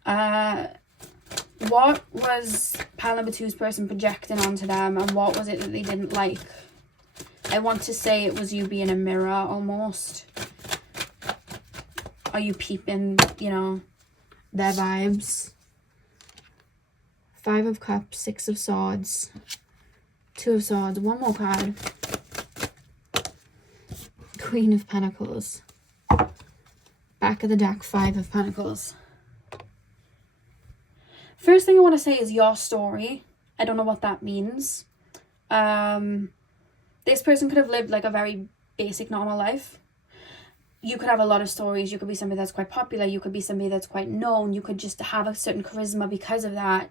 What was Palamatu's person projecting onto them and what was it that they didn't like? I want to say it was you being a mirror almost. Are you peeping, you know, their vibes? 5 of Cups, 6 of Swords, 2 of Swords, one more card. Queen of Pentacles. Back of the deck, 5 of Pentacles. First thing I want to say is your story. I don't know what that means. This person could have lived like a very basic normal life. You could have a lot of stories. You could be somebody that's quite popular. You could be somebody that's quite known. You could just have a certain charisma because of that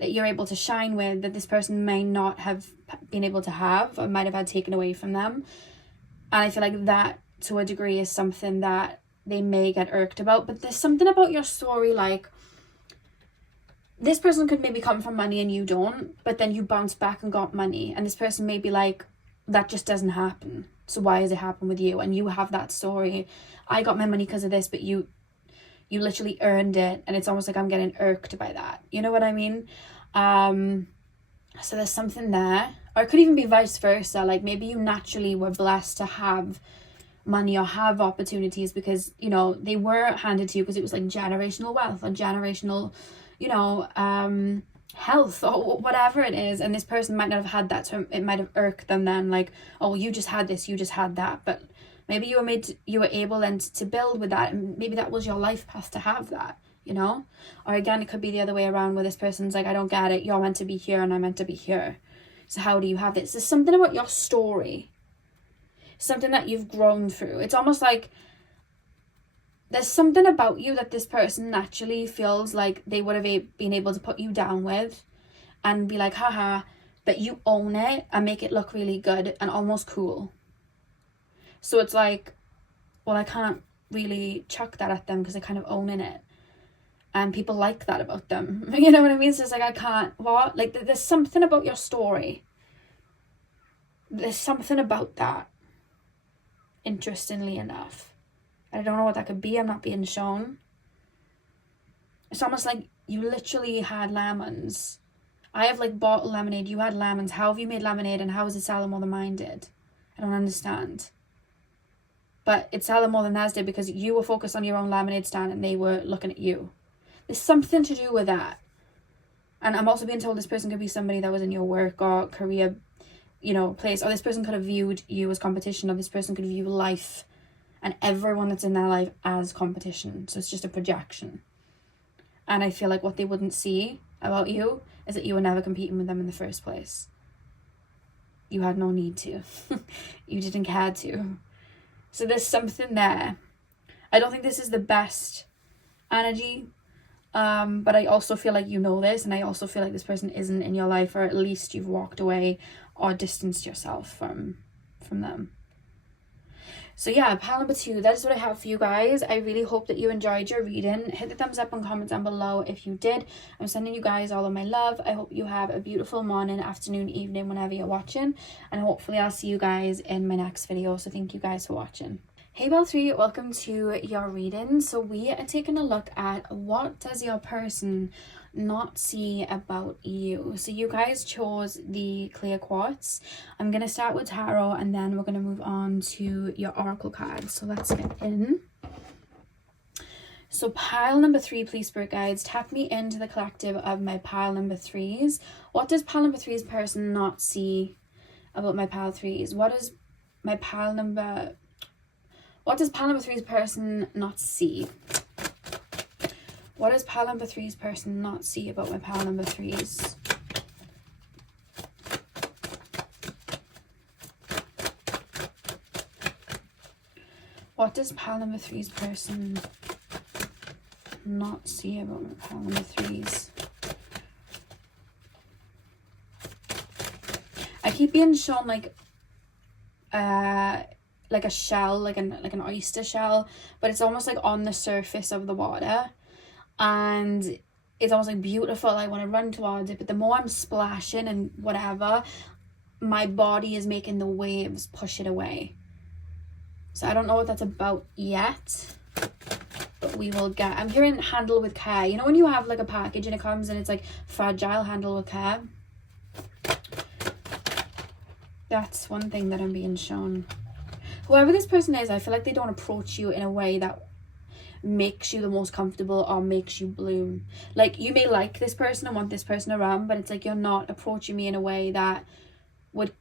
you're able to shine with, that this person may not have been able to have or might have had taken away from them. And I feel like that to a degree is something that they may get irked about. But there's something about your story, like this person could maybe come from money and you don't, but then you bounce back and got money, and this person may be like, that just doesn't happen, so why does it happen with you? And you have that story, I got my money because of this, but you literally earned it, and it's almost like I'm getting irked by that, you know what I mean? So there's something there. Or it could even be vice versa, like maybe you naturally were blessed to have money or have opportunities because, you know, they were handed to you because it was like generational wealth or generational, you know, health or whatever it is, and this person might not have had that, so it might have irked them then, like, oh well, you just had this, you just had that. But maybe you were able then to build with that, and maybe that was your life path to have that, you know? Or again, it could be the other way around where this person's like, I don't get it, you're meant to be here and I'm meant to be here, so how do you have this? There's something about your story, something that you've grown through. It's almost like there's something about you that this person naturally feels like they would have been able to put you down with and be like, haha, but you own it and make it look really good and almost cool. So it's like, well, I can't really chuck that at them because they're kind of owning it. And people like that about them. You know what I mean? So it's like, I can't, what? Like, there's something about your story. There's something about that, interestingly enough. I don't know what that could be. I'm not being shown. It's almost like you literally had lemons. I have like bottled lemonade. You had lemons. How have you made lemonade and how is it selling more than mine did? I don't understand. But it's selling more than theirs did because you were focused on your own lemonade stand and they were looking at you. There's something to do with that. And I'm also being told this person could be somebody that was in your work or career, you know, place. Or this person could have viewed you as competition, or this person could view life and everyone that's in their life as competition. So it's just a projection. And I feel like what they wouldn't see about you is that you were never competing with them in the first place. You had no need to. You didn't care to. So there's something there. I don't think this is the best energy. But I also feel like you know this, and I also feel like this person isn't in your life, or at least you've walked away or distanced yourself from them. So yeah, pile number 2, that is what I have for you guys. I really hope that you enjoyed your reading. Hit the thumbs up and comment down below if you did. I'm sending you guys all of my love. I hope you have a beautiful morning, afternoon, evening, whenever you're watching. And hopefully I'll see you guys in my next video. So thank you guys for watching. Hey Bell 3, welcome to your reading. So we are taking a look at what does your person not see about you. So you guys chose the clear quartz. I'm going to start with tarot and then we're going to move on to your oracle cards. So let's get in. So pile number 3, please, spirit guides, tap me into the collective of my pile number 3s. What does pile number 3's person not see about my pile 3s? What does pile number 3's person not see? What does pile number 3's person not see about my pile number 3s? What does pile number 3's person not see about my pile number 3s? I keep being shown like a shell, like an oyster shell, but it's almost like on the surface of the water, and it's almost like beautiful. I want to run towards it, but the more I'm splashing and whatever, my body is making the waves push it away. So I don't know what that's about yet, but we will get. I'm hearing handle with care. You know when you have like a package and it comes and it's like fragile, handle with care? That's one thing that I'm being shown. Whoever this person is, I feel like they don't approach you in a way that makes you the most comfortable or makes you bloom. Like, you may like this person and want this person around, but it's like you're not approaching me in a way that would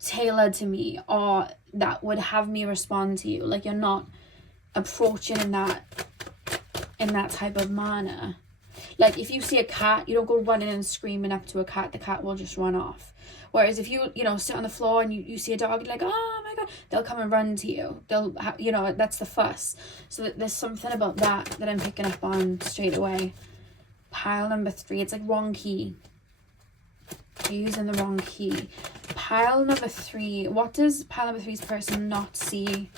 tailor to me or that would have me respond to you. Like, you're not approaching in that type of manner. Like, if you see a cat, you don't go running and screaming up to a cat. The cat will just run off. Whereas if you sit on the floor and you see a dog, you're like, oh my God, they'll come and run to you. They'll, that's the fuss. So there's something about that I'm picking up on straight away. Pile number 3, it's like wrong key. You're using the wrong key. Pile number 3, what does pile number 3's person not see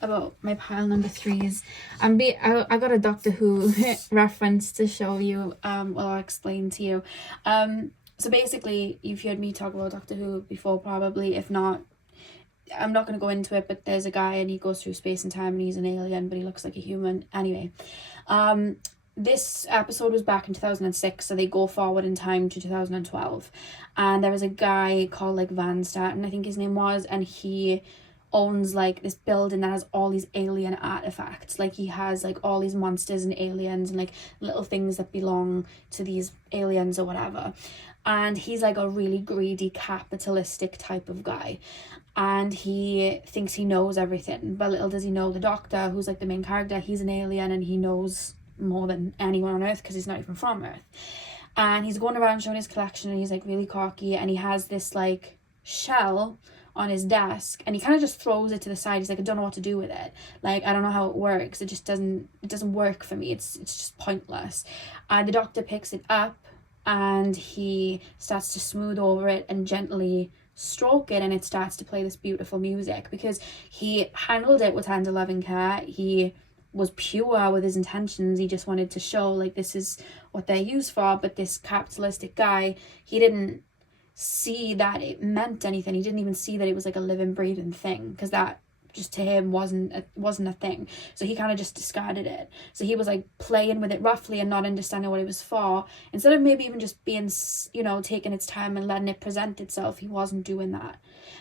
about my pile number 3s? I got a Doctor Who reference to show you. I'll explain to you. So basically, you've heard me talk about Doctor Who before, probably. If not, I'm not going to go into it, but there's a guy and he goes through space and time and he's an alien, but he looks like a human. Anyway, this episode was back in 2006, so they go forward in time to 2012. And there was a guy called like Van Staten, I think his name was, and he owns like this building that has all these alien artifacts. Like, he has like all these monsters and aliens and like little things that belong to these aliens or whatever. And he's like a really greedy, capitalistic type of guy. And he thinks he knows everything. But little does he know the Doctor, who's like the main character, he's an alien and he knows more than anyone on Earth because he's not even from Earth. And he's going around showing his collection and he's like really cocky. And he has this like shell on his desk and he kind of just throws it to the side. He's like, I don't know what to do with it. Like, I don't know how it works. It doesn't work for me. It's just pointless. And the Doctor picks it up and he starts to smooth over it and gently stroke it, and it starts to play this beautiful music because he handled it with tender love and care. He was pure with his intentions. He just wanted to show like this is what they're used for. But this capitalistic guy, he didn't see that it meant anything. He didn't even see that it was like a living, breathing thing, because that just to him wasn't a thing. So he kind of just discarded it. So he was like playing with it roughly and not understanding what it was for. Instead of maybe even just being, taking its time and letting it present itself, he wasn't doing that.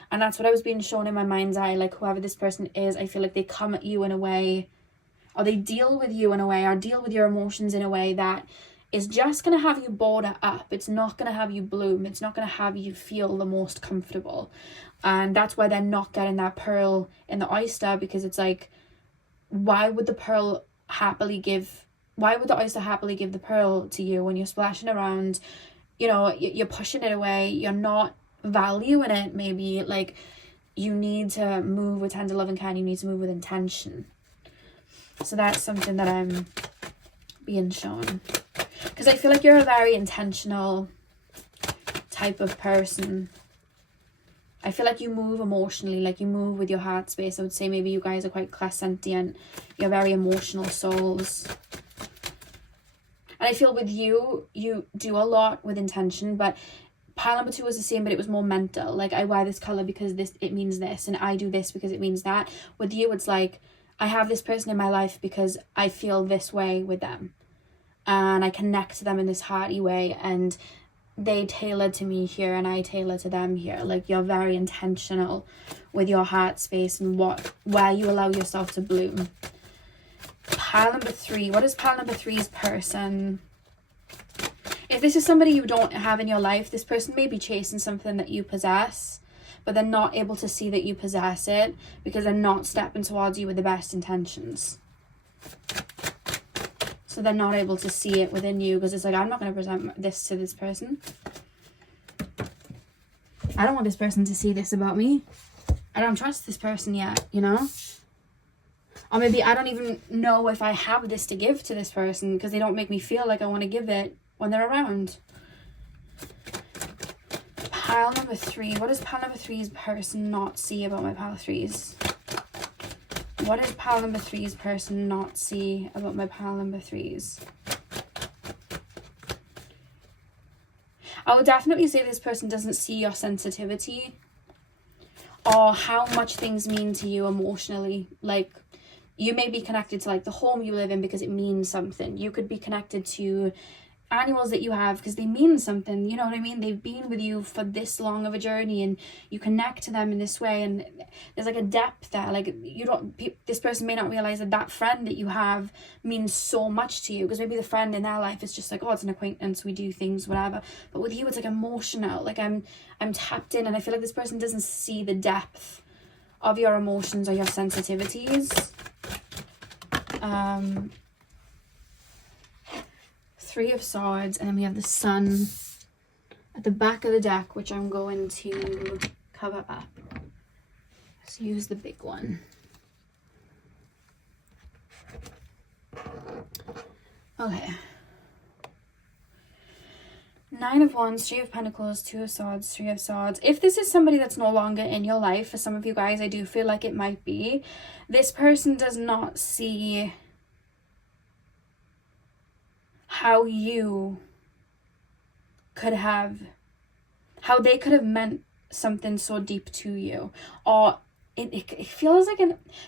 And that's what I was being shown in my mind's eye. Like, whoever this person is, I feel like they come at you in a way, or they deal with you in a way, or deal with your emotions in a way that is just going to have you border up. It's not going to have you bloom. It's not going to have you feel the most comfortable. And that's why they're not getting that pearl in the oyster, because it's like, why would the oyster happily give the pearl to you when you're splashing around? You're pushing it away. You're not valuing it. Maybe like you need to move with tender love and care. You need to move with intention. So that's something that I'm being shown. Because I feel like you're a very intentional type of person. I feel like you move emotionally, like you move with your heart space. I would say maybe you guys are quite clairsentient. You're very emotional souls. And I feel with you, you do a lot with intention, but Pile number 2 was the same, but it was more mental. Like, I wear this color because it means this, and I do this because it means that. With you, it's like, I have this person in my life because I feel this way with them, and I connect to them in this hearty way, and they tailor to me here and I tailor to them here. Like, you're very intentional with your heart space and where you allow yourself to bloom. Pile number 3. What is pile number 3's person? If this is somebody you don't have in your life, this person may be chasing something that you possess, but they're not able to see that you possess it because they're not stepping towards you with the best intentions. So they're not able to see it within you because it's like, I'm not going to present this to this person. I don't want this person to see this about me. I don't trust this person yet, you know? Or maybe I don't even know if I have this to give to this person because they don't make me feel like I want to give it when they're around. Pile number 3. What does pile number 3's person not see about my pile 3's? What does pile number 3's person not see about my pile number 3's? I would definitely say this person doesn't see your sensitivity or how much things mean to you emotionally. Like, you may be connected to like the home you live in because it means something. You could be connected to animals that you have because they mean something, you know what I mean? They've been with you for this long of a journey and you connect to them in this way, and there's like a depth there. Like, this person may not realize that friend that you have means so much to you, because maybe the friend in their life is just like, oh, it's an acquaintance, we do things, whatever. But with you, it's like emotional. Like, I'm tapped in, and I feel like this person doesn't see the depth of your emotions or your sensitivities. 3 of Swords, and then we have the Sun at the back of the deck, which I'm going to cover up. Let's use the big one. Okay. 9 of Wands, 3 of Pentacles, 2 of Swords, 3 of Swords. If this is somebody that's no longer in your life, for some of you guys, I do feel like it might be. This person does not see how they could have meant something so deep to you, or it feels like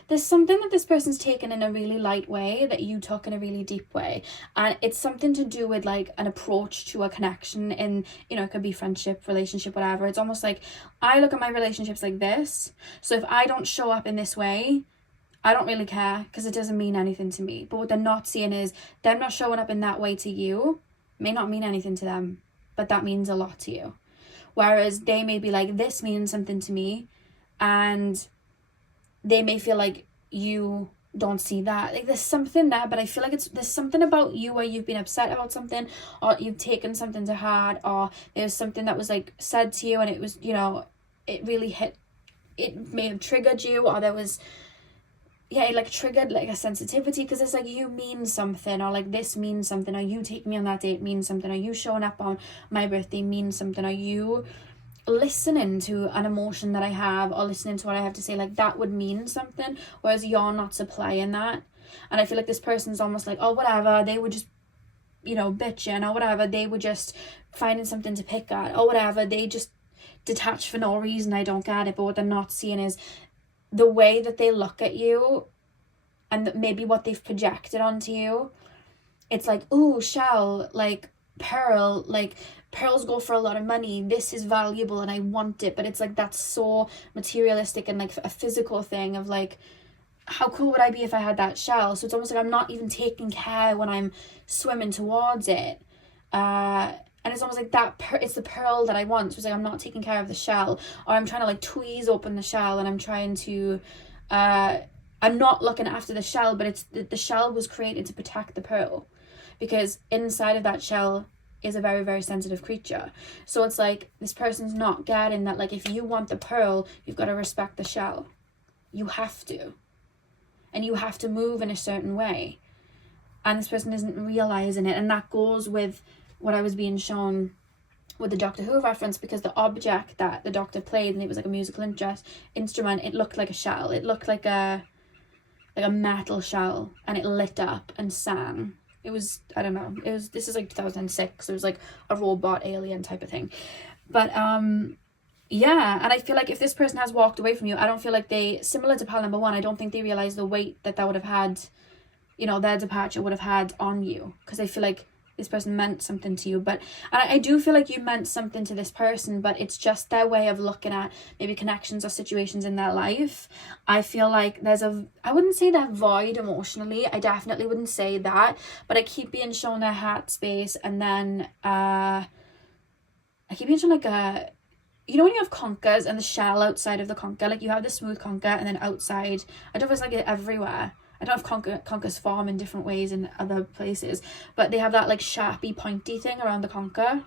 there's something that this person's taken in a really light way that you took in a really deep way, and it's something to do with like an approach to a connection, and you know, it could be friendship, relationship, whatever. It's almost like I look at my relationships like this, so if I don't show up in this way, I don't really care because it doesn't mean anything to me. But what they're not seeing is them not showing up in that way to you may not mean anything to them, but that means a lot to you. Whereas they may be like, this means something to me, and they may feel like you don't see that. Like, there's something there, but I feel like there's something about you where you've been upset about something, or you've taken something to heart, or there's something that was like said to you and it was, you know, it really hit, it may have triggered you, or there was, yeah, it like triggered like a sensitivity, because it's like, you mean something, or like this means something, or you take me on that date means something, or you showing up on my birthday means something, or you listening to an emotion that I have, or listening to what I have to say, like that would mean something, whereas you're not supplying that. And I feel like this person's almost like, oh, whatever, they were just, you know, bitching, or whatever, they were just finding something to pick at, or whatever, they just detached for no reason, I don't get it. But what they're not seeing is the way that they look at you, and maybe what they've projected onto you. It's like, ooh, shell, like pearl, like pearls go for a lot of money, this is valuable and I want it. But it's like, that's so materialistic and like a physical thing of like, how cool would I be if I had that shell? So it's almost like I'm not even taking care when I'm swimming towards it. And it's almost like that it's the pearl that I want. So it's like, I'm not taking care of the shell, or I'm trying to like tweeze open the shell, and I'm trying to I'm not looking after the shell, but it's the shell was created to protect the pearl, because inside of that shell is a very, very sensitive creature. So it's like, this person's not getting that, like, if you want the pearl, you've got to respect the shell. You have to. And you have to move in a certain way. And this person isn't realizing it. And that goes with what I was being shown with the Doctor Who reference, because the object that the Doctor played, and it was like a musical instrument, it looked like a shell. It looked like a metal shell, and it lit up and sang. It was, I don't know, this is like 2006, it was like a robot alien type of thing. But yeah, and I feel like if this person has walked away from you, I don't feel like they, similar to pile number one, I don't think they realize the weight that would have had, you know, their departure would have had on you, because I feel like this person meant something to you. But I do feel like you meant something to this person, but it's just their way of looking at maybe connections or situations in their life. I feel like I wouldn't say they're void emotionally, I definitely wouldn't say that, but I keep being shown their heart space, and then I keep being shown like a, you know when you have conkers and the shell outside of the conker, like you have the smooth conker and then outside, I don't know if it's like everywhere. I don't know if conkers form in different ways in other places, but they have that like sharpy pointy thing around the conker.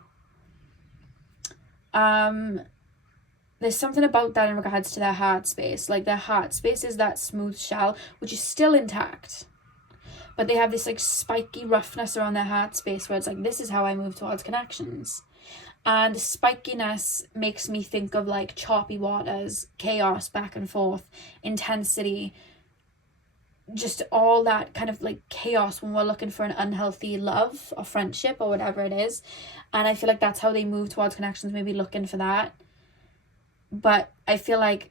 There's something about that in regards to their heart space. Like their heart space is that smooth shell, which is still intact, but they have this like spiky roughness around their heart space where it's like, this is how I move towards connections. And the spikiness makes me think of like choppy waters, chaos, back and forth, intensity, just all that kind of like chaos when we're looking for an unhealthy love or friendship or whatever it is. And I feel like that's how they move towards connections, maybe looking for that. But I feel like,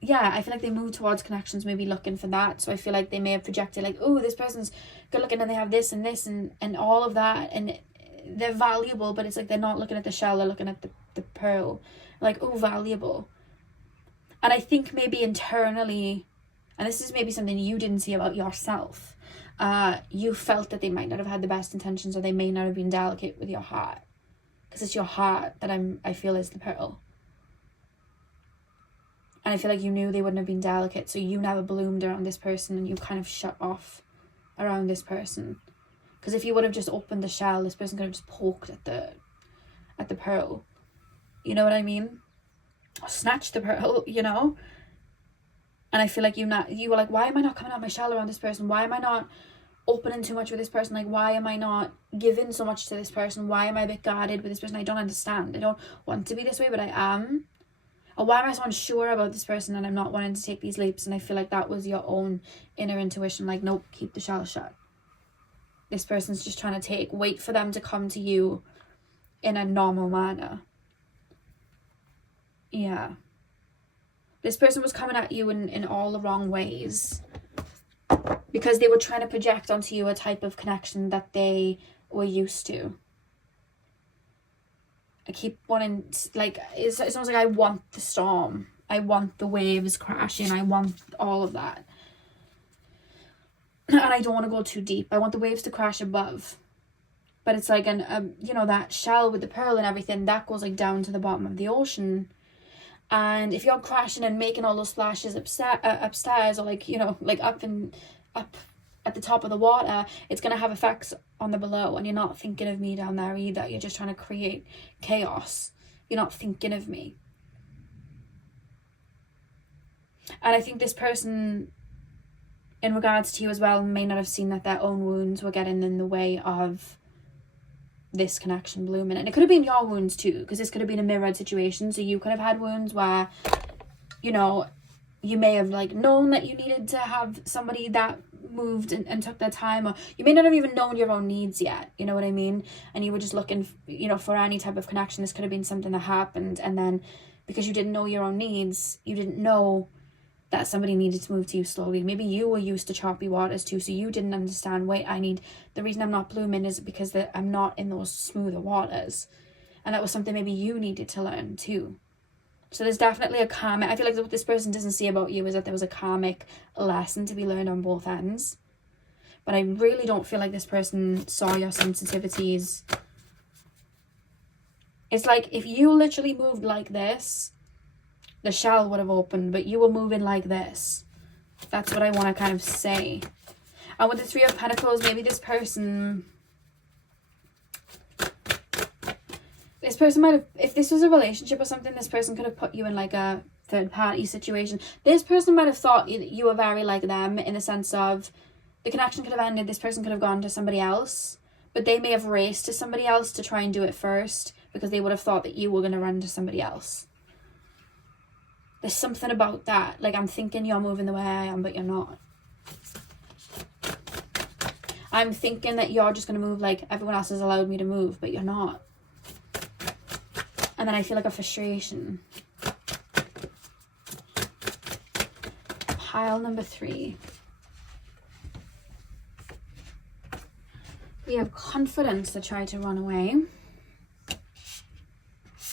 yeah, I feel like they move towards connections maybe looking for that. So I feel like they may have projected like, oh, this person's good looking and they have this and this and all of that, and they're valuable, but it's like they're not looking at the shell, they're looking at the pearl. Like, oh, valuable. And I think maybe internally, and this is maybe something you didn't see about yourself, you felt that they might not have had the best intentions, or they may not have been delicate with your heart, because it's your heart that I feel is the pearl. And I feel like you knew they wouldn't have been delicate, so you never bloomed around this person, and you kind of shut off around this person. Because if you would have just opened the shell, this person could have just poked at the pearl. You know what I mean? Or snatched the pearl, you know? And I feel like you were like, why am I not coming out my shell around this person? Why am I not opening too much with this person? Like, why am I not giving so much to this person? Why am I a bit guarded with this person? I don't understand. I don't want to be this way, but I am. Or why am I so unsure about this person and I'm not wanting to take these leaps? And I feel like that was your own inner intuition. Like, nope, keep the shell shut. This person's just trying to wait for them to come to you in a normal manner. Yeah. This person was coming at you in all the wrong ways, because they were trying to project onto you a type of connection that they were used to. I keep wanting, like, it's almost like I want the storm. I want the waves crashing. I want all of that. And I don't want to go too deep. I want the waves to crash above. But it's like, you know, that shell with the pearl and everything, that goes like down to the bottom of the ocean. And if you're crashing and making all those splashes upstairs, or like, you know, like up at the top of the water, it's going to have effects on the below. And you're not thinking of me down there either. You're just trying to create chaos. You're not thinking of me. And I think this person, in regards to you as well, may not have seen that their own wounds were getting in the way of this connection blooming. And it could have been your wounds too, because this could have been a mirrored situation. So you could have had wounds where, you know, you may have like known that you needed to have somebody that moved and took their time, or you may not have even known your own needs yet, you know what I mean? And you were just looking, you know, for any type of connection. This could have been something that happened, and then because you didn't know your own needs, you didn't know that somebody needed to move to you slowly. Maybe you were used to choppy waters too, so you didn't understand, wait, the reason I'm not blooming is because I'm not in those smoother waters. And that was something maybe you needed to learn too. So there's definitely a karmic, I feel like what this person doesn't see about you is that there was a karmic lesson to be learned on both ends. But I really don't feel like this person saw your sensitivities. It's like if you literally moved like this, the shell would have opened, but you were moving like this. That's what I want to kind of say. And with the Three of Pentacles, maybe this person might have, if this was a relationship or something, this person could have put you in like a third party situation. This person might have thought you were very like them, in the sense of the connection could have ended, this person could have gone to somebody else, but they may have raced to somebody else to try and do it first, because they would have thought that you were going to run to somebody else. There's something about that. Like, I'm thinking you're moving the way I am, but you're not. I'm thinking that you're just going to move like everyone else has allowed me to move, but you're not. And then I feel like a frustration. Pile number 3. We have confidence to try to run away.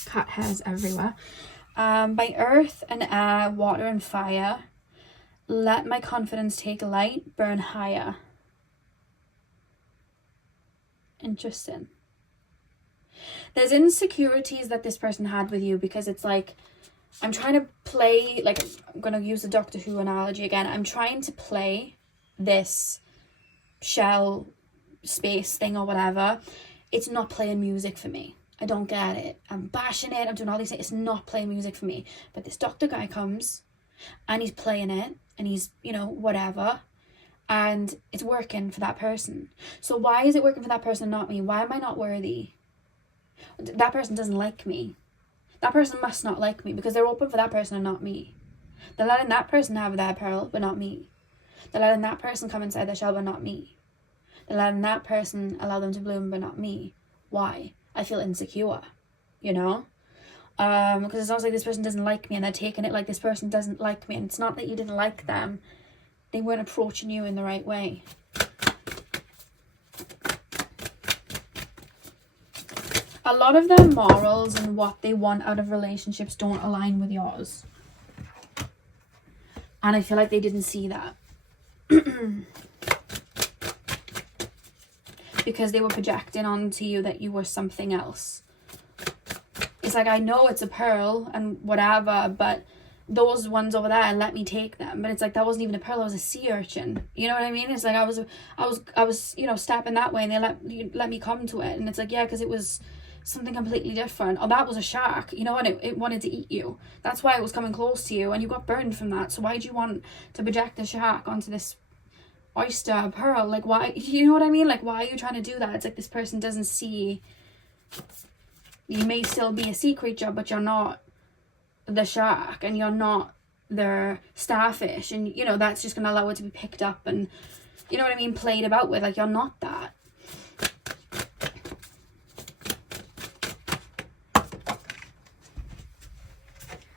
Cat hairs everywhere. By earth and air, water and fire, let my confidence take light, burn higher. Interesting. There's insecurities that this person had with you, because it's like, I'm trying to play, like, I'm going to use the Doctor Who analogy again. I'm trying to play this shell space thing or whatever. It's not playing music for me. I don't get it. I'm bashing it. I'm doing all these things. It's not playing music for me. But this doctor guy comes and he's playing it and he's, you know, whatever. And it's working for that person. So why is it working for that person and not me? Why am I not worthy? That person doesn't like me. That person must not like me, because they're open for that person and not me. They're letting that person have their pearl, but not me. They're letting that person come inside their shell, but not me. They're letting that person allow them to bloom, but not me. Why? I feel insecure, you know? Because it's almost like this person doesn't like me, and they're taking it like this person doesn't like me. And it's not that you didn't like them. They weren't approaching you in the right way. A lot of their morals and what they want out of relationships don't align with yours. And I feel like they didn't see that. Because they were projecting onto you that you were something else. It's like, I know it's a pearl and whatever, but those ones over there, let me take them. But it's like, that wasn't even a pearl, it was a sea urchin. You know what I mean? It's like, I was, you know, stepping that way and they let me come to it. And it's like, yeah, because it was something completely different. Oh, that was a shark, you know, and it wanted to eat you. That's why it was coming close to you, and you got burned from that. So why do you want to project the shark onto this oyster pearl? Like, why? You know what I mean? Like, why are you trying to do that? It's like, this person doesn't see you may still be a sea creature, but you're not the shark, and you're not the starfish, and you know, that's just gonna allow it to be picked up and, you know what I mean, played about with. Like, you're not that.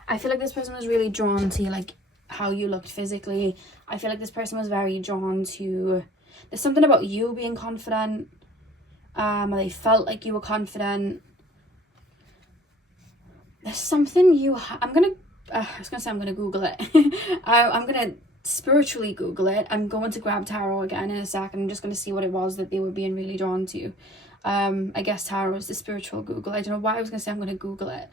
I feel like this person was really drawn to, like, how you looked physically. I feel like this person was very drawn to, there's something about you being confident, or they felt like you were confident. There's something you I was gonna say I'm gonna Google it. I'm gonna spiritually Google it. I'm going to grab tarot again in a second. I'm just gonna see what it was that they were being really drawn to. I guess tarot is the spiritual Google. I don't know why I was gonna say I'm gonna Google it.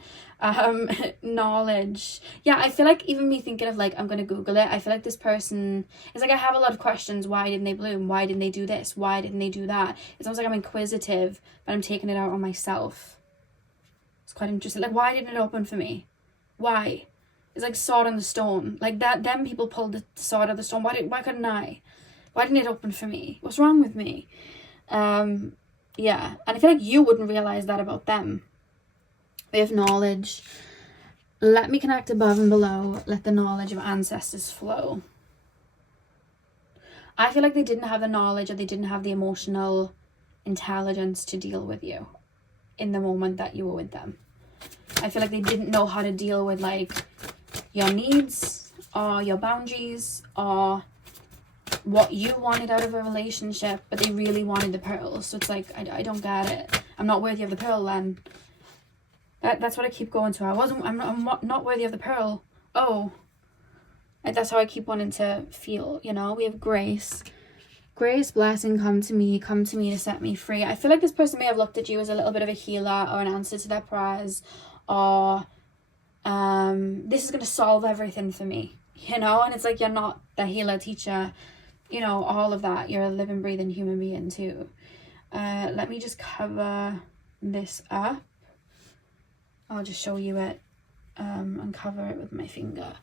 Knowledge. Yeah, I feel like even me thinking of, like, I'm gonna Google it, I feel like this person, it's like I have a lot of questions. Why didn't they bloom? Why didn't they do this? Why didn't they do that? It's almost like I'm inquisitive, but I'm taking it out on myself. It's quite interesting. Like, why didn't it open for me? Why? It's like sword on the stone. Like, that them people pulled the sword out of the stone. Why couldn't I? Why didn't it open for me? What's wrong with me? Yeah, and I feel like you wouldn't realize that about them. They have knowledge. Let me connect above and below. Let the knowledge of ancestors flow. I feel like they didn't have the knowledge, or they didn't have the emotional intelligence to deal with you in the moment that you were with them. I feel like they didn't know how to deal with, like, your needs or your boundaries or what you wanted out of a relationship, but they really wanted the pearls. So it's like, I don't get it. I'm not worthy of the pearl then. That's what I keep going to. I'm not worthy of the pearl. Oh. That's how I keep wanting to feel, you know? We have grace. Grace, blessing, come to me to set me free. I feel like this person may have looked at you as a little bit of a healer or an answer to their prayers, or this is going to solve everything for me, you know? And it's like, you're not the healer, teacher, you know, all of that. You're a living, breathing human being too. Let me just cover this up. I'll just show you it and cover it with my finger.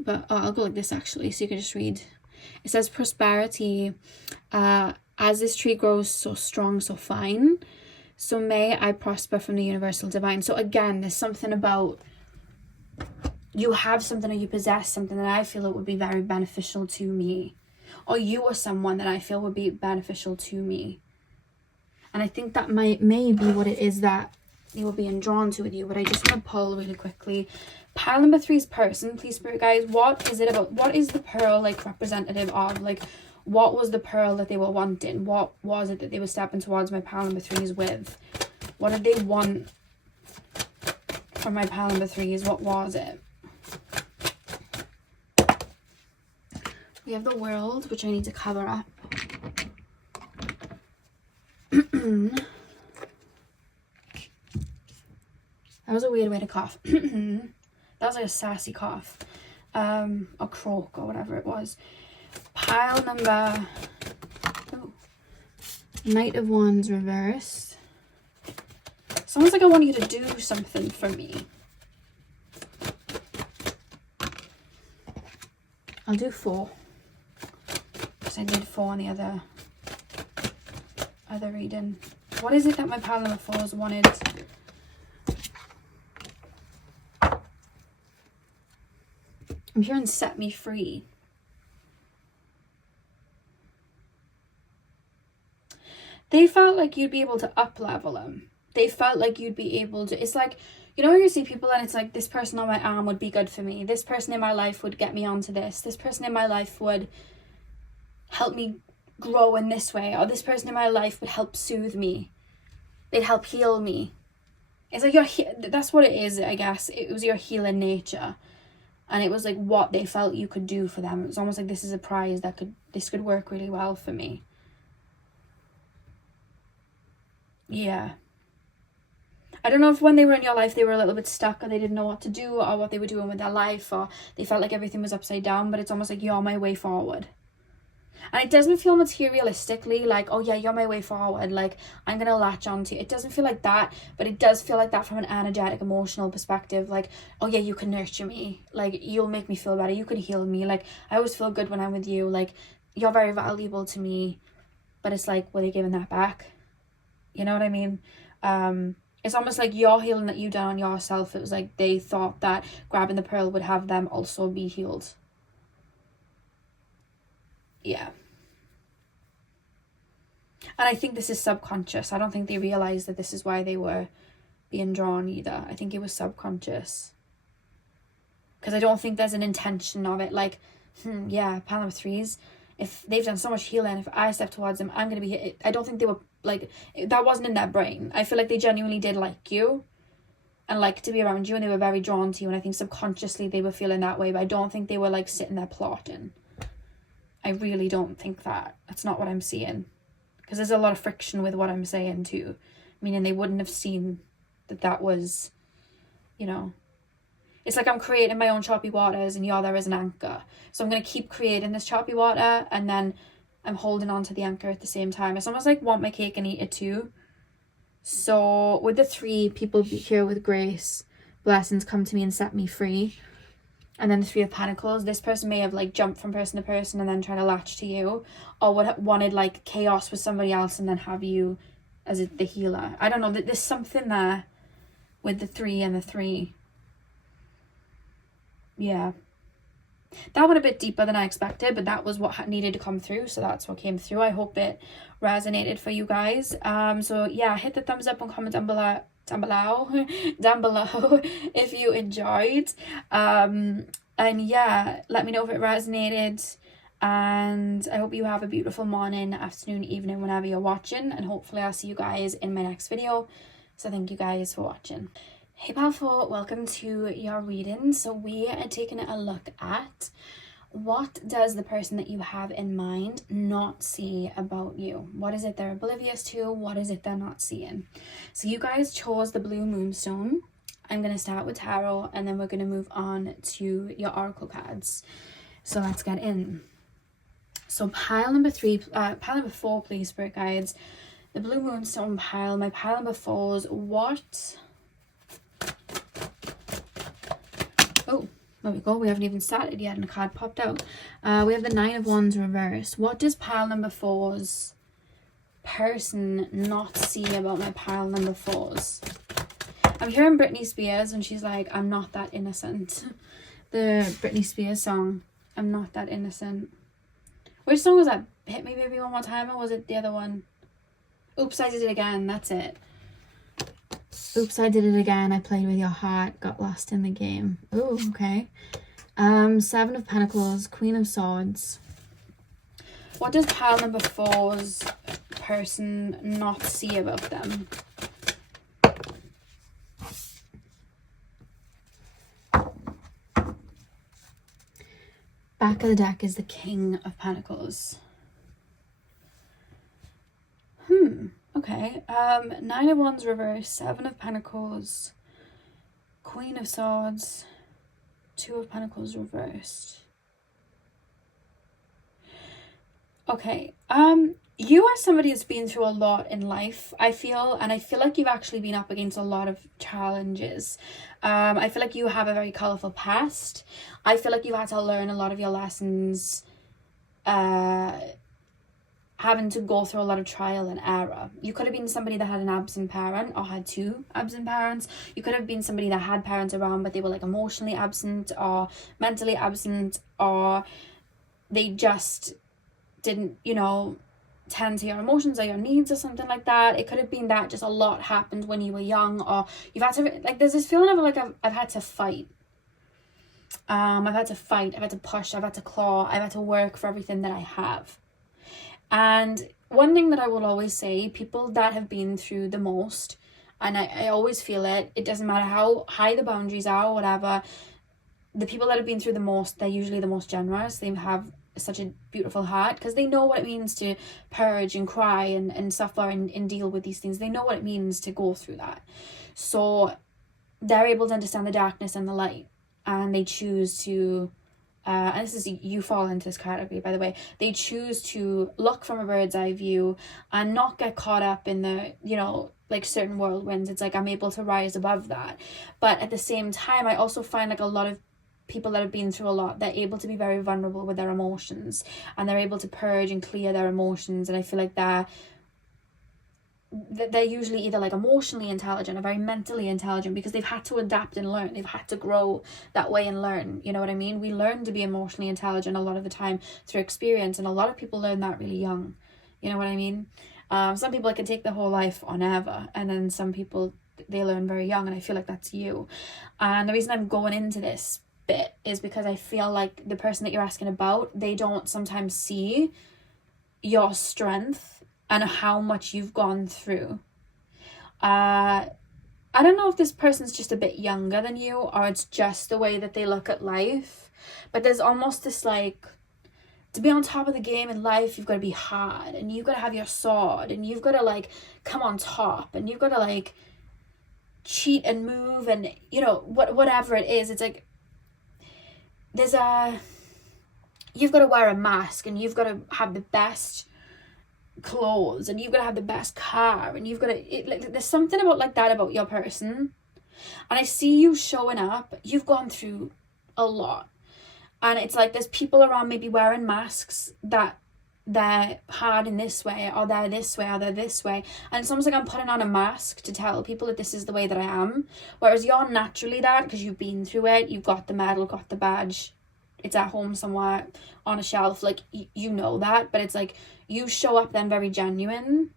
But I'll go like this actually, so you can just read. It says, prosperity, as this tree grows so strong, so fine, so may I prosper from the universal divine. So again, there's something about, you have something, or you possess something that I feel it would be very beneficial to me. Or you are someone that I feel would be beneficial to me. And I think that may be what it is that they were being drawn to with you, but I just want to pull really quickly. Pile number 3's person, please, spirit guys. What is it about? What is the pearl like representative of? Like, what was the pearl that they were wanting? What was it that they were stepping towards my pile number 3's with? What did they want from my pile number 3's? What was it? We have the world, which I need to cover up. That was a weird way to cough. That was like a sassy cough. A croak or whatever it was. Pile number... Oh. Knight of Wands reversed. It's almost like I want you to do something for me. I'll do 4. Because I did 4 on the other reading. What is it that my pile number 4's wanted? I'm hearing set me free. They felt like you'd be able to up level them. They felt like you'd be able to, it's like, you know, you see people and it's like, this person on my arm would be good for me. This person in my life would get me onto this. This person in my life would help me grow in this way. Or this person in my life would help soothe me. They'd help heal me. It's like, that's what it is, I guess. It was your healing nature. And it was like what they felt you could do for them. It was almost like, this is a prize that this could work really well for me. Yeah. I don't know if when they were in your life they were a little bit stuck or they didn't know what to do or what they were doing with their life, or they felt like everything was upside down, but it's almost like, you're my way forward. And it doesn't feel materialistically like, oh yeah, you're my way forward, like I'm gonna latch onto you. It doesn't feel like that, but it does feel like that from an energetic, emotional perspective. Like, oh yeah, you can nurture me, like you'll make me feel better, you can heal me, like I always feel good when I'm with you, like you're very valuable to me. But it's like, were they giving that back? You know what I mean? It's almost like your healing that you done on yourself. It was like they thought that grabbing the pearl would have them also be healed. Yeah. And I think this is subconscious. I don't think they realized that this is why they were being drawn either. I think it was subconscious. Because I don't think there's an intention of it. Like, yeah, pile number 3's. If they've done so much healing, if I step towards them, I'm going to be hit. I don't think they were, like, that wasn't in their brain. I feel like they genuinely did like you and like to be around you, and they were very drawn to you, and I think subconsciously they were feeling that way, but I don't think they were, like, sitting there plotting. I really don't think that. That's not what I'm seeing. Because there's a lot of friction with what I'm saying, too. Meaning they wouldn't have seen that was, you know... It's like I'm creating my own choppy waters and you're there as an anchor. So I'm going to keep creating this choppy water and then I'm holding on to the anchor at the same time. It's almost like want my cake and eat it too. So with the 3, people be here with grace. Blessings come to me and set me free. And then the 3 of Pentacles. This person may have like jumped from person to person and then tried to latch to you. Or wanted like chaos with somebody else and then have you as the healer. I don't know. There's something there with the 3 and the 3. Yeah, that went a bit deeper than I expected, but that was what needed to come through, so that's what came through. I hope it resonated for you guys. So yeah, hit the thumbs up and comment down below if you enjoyed. And yeah, let me know if it resonated, and I hope you have a beautiful morning, afternoon, evening, whenever you're watching, and hopefully I'll see you guys in my next video. So thank you guys for watching. Hey powerful, welcome to your reading. So we are taking a look at, what does the person that you have in mind not see about you? What is it they're oblivious to? What is it they're not seeing? So you guys chose the blue moonstone. I'm going to start with tarot and then we're going to move on to your oracle cards. So let's get in. So pile number 4, please, spirit guides. The blue moonstone pile, my pile number 4's what... Oh, there we go. We haven't even started yet and a card popped out. We have the 9 of Wands reversed. What does pile number 4's person not see about my pile number 4's? I'm hearing Britney Spears and she's like, I'm not that innocent. The Britney Spears song, I'm not that innocent. Which song was that? Hit Me Baby One More Time, or was it the other one? Oops, I Did It Again. That's it. Oops, I did it again. I played with your heart, got lost in the game. Oh, okay. 7 of Pentacles, Queen of Swords. What does pile number 4's person not see about them? Back of the deck is the King of Pentacles. Okay. 9 of Wands reversed, 7 of Pentacles, Queen of Swords, 2 of Pentacles reversed. Okay. You are somebody that's been through a lot in life, I feel, and I feel like you've actually been up against a lot of challenges. I feel like you have a very colourful past. I feel like you've had to learn a lot of your lessons, having to go through a lot of trial and error. You could have been somebody that had an absent parent or had 2 absent parents. You could have been somebody that had parents around but they were like emotionally absent or mentally absent, or they just didn't, you know, tend to your emotions or your needs or something like that. It could have been that just a lot happened when you were young, or you've had to, like, there's this feeling of like I've had to fight. I've had to fight, I've had to push, I've had to claw, I've had to work for everything that I have. And one thing that I will always say, people that have been through the most, and I always feel it doesn't matter how high the boundaries are or whatever, the people that have been through the most, they're usually the most generous. They have such a beautiful heart because they know what it means to purge and cry and suffer and deal with these things. They know what it means to go through that. So they're able to understand the darkness and the light, and they choose to and this is, you fall into this category, by the way, they choose to look from a bird's eye view and not get caught up in the, you know, like certain whirlwinds. It's like I'm able to rise above that. But at the same time, I also find like a lot of people that have been through a lot, they're able to be very vulnerable with their emotions, and they're able to purge and clear their emotions. And I feel like they're usually either like emotionally intelligent or very mentally intelligent because they've had to adapt and learn. They've had to grow that way and learn. You know what I mean? We learn to be emotionally intelligent a lot of the time through experience, and a lot of people learn that really young. You know what I mean? Some people, it can take their whole life or never, and then some people, they learn very young, and I feel like that's you. And the reason I'm going into this bit is because I feel like the person that you're asking about, they don't sometimes see your strength and how much you've gone through. I don't know if this person's just a bit younger than you, or it's just the way that they look at life, but there's almost this like, to be on top of the game in life, you've got to be hard, and you've got to have your sword, and you've got to like come on top, and you've got to like cheat and move, and you know, whatever it is. It's like you've got to wear a mask, and you've got to have the best clothes, and you've got to have the best car, and you've got to, there's something about like that about your person. And I see you showing up, you've gone through a lot, and it's like there's people around maybe wearing masks that they're hard in this way, or they're this way, or they're this way, and it's almost like I'm putting on a mask to tell people that this is the way that I am, whereas you're naturally that because you've been through it, you've got the medal, got the badge, it's at home somewhere on a shelf, like you know that. But it's like you show up then very genuine.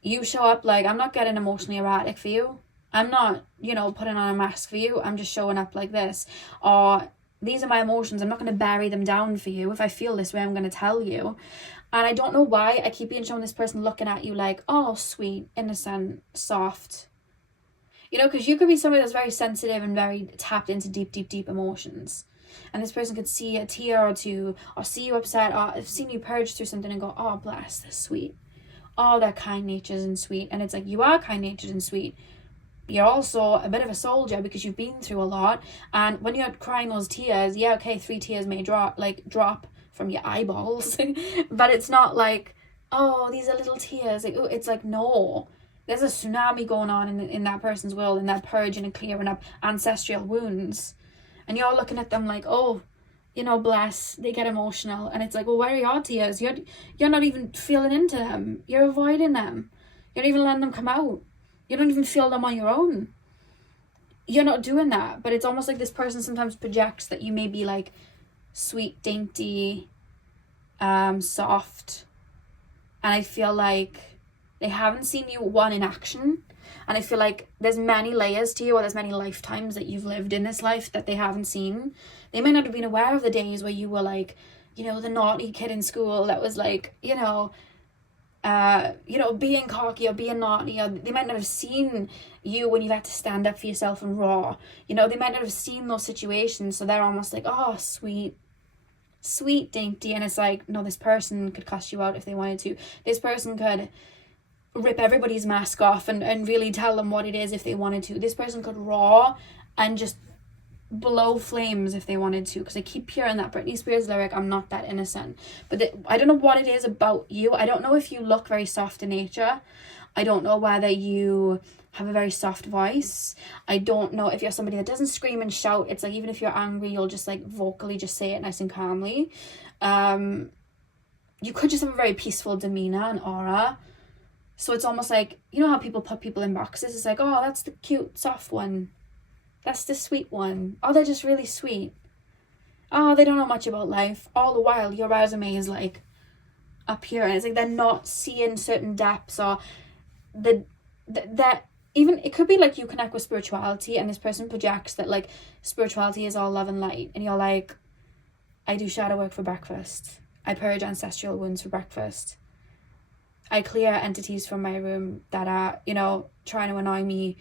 You show up like, I'm not getting emotionally erratic for you, I'm not, you know, putting on a mask for you, I'm just showing up like this, or these are my emotions, I'm not going to bury them down for you. If I feel this way, I'm going to tell you. And I don't know why I keep being shown this person looking at you like, oh, sweet, innocent, soft. You know, because you could be somebody that's very sensitive and very tapped into deep emotions. And this person could see a tear or two, or see you upset, or have seen you purge through something and go, oh, bless, they're sweet. Oh, they're kind-natured and sweet. And it's like, you are kind-natured and sweet. You're also a bit of a soldier because you've been through a lot. And when you're crying those tears, yeah, okay, 3 tears may drop from your eyeballs. But it's not like, oh, these are little tears. Like, it's like, no. There's a tsunami going on in that person's world, and they're purging and clearing up ancestral wounds. And you're looking at them like, oh, you know, bless, they get emotional. And it's like, well, where are your tears? You're not even feeling into them. You're avoiding them. You're not even letting them come out. You don't even feel them on your own. You're not doing that. But it's almost like this person sometimes projects that you may be like sweet, dainty, soft. And I feel like they haven't seen you, one, in action, And I feel like there's many layers to you, or there's many lifetimes that you've lived in this life that they haven't seen. They might not have been aware of the days where you were like, you know, the naughty kid in school that was like, you know, being cocky or being naughty, or they might not have seen you when you've had to stand up for yourself and raw. You know, they might not have seen those situations, so they're almost like, oh, sweet dainty. And it's like, no, this person could cuss you out if they wanted to. This person could rip everybody's mask off and really tell them what it is if they wanted to. This person could raw and just blow flames if they wanted to, because I keep hearing that Britney Spears lyric, I'm not that innocent. But I don't know what it is about you. I don't know if you look very soft in nature. I don't know whether you have a very soft voice. I don't know if you're somebody that doesn't scream and shout. It's like, even if you're angry, you'll just like vocally just say it nice and calmly. You could just have a very peaceful demeanor and aura. So it's almost like, you know how people put people in boxes? It's like, oh, that's the cute soft one, that's the sweet one. Oh, they're just really sweet. Oh, they don't know much about life. All the while, your resume is like up here, and it's like they're not seeing certain depths, or that even it could be like you connect with spirituality, and this person projects that like spirituality is all love and light, and you're like, I do shadow work for breakfast. I purge ancestral wounds for breakfast. I clear entities from my room that are, you know, trying to annoy me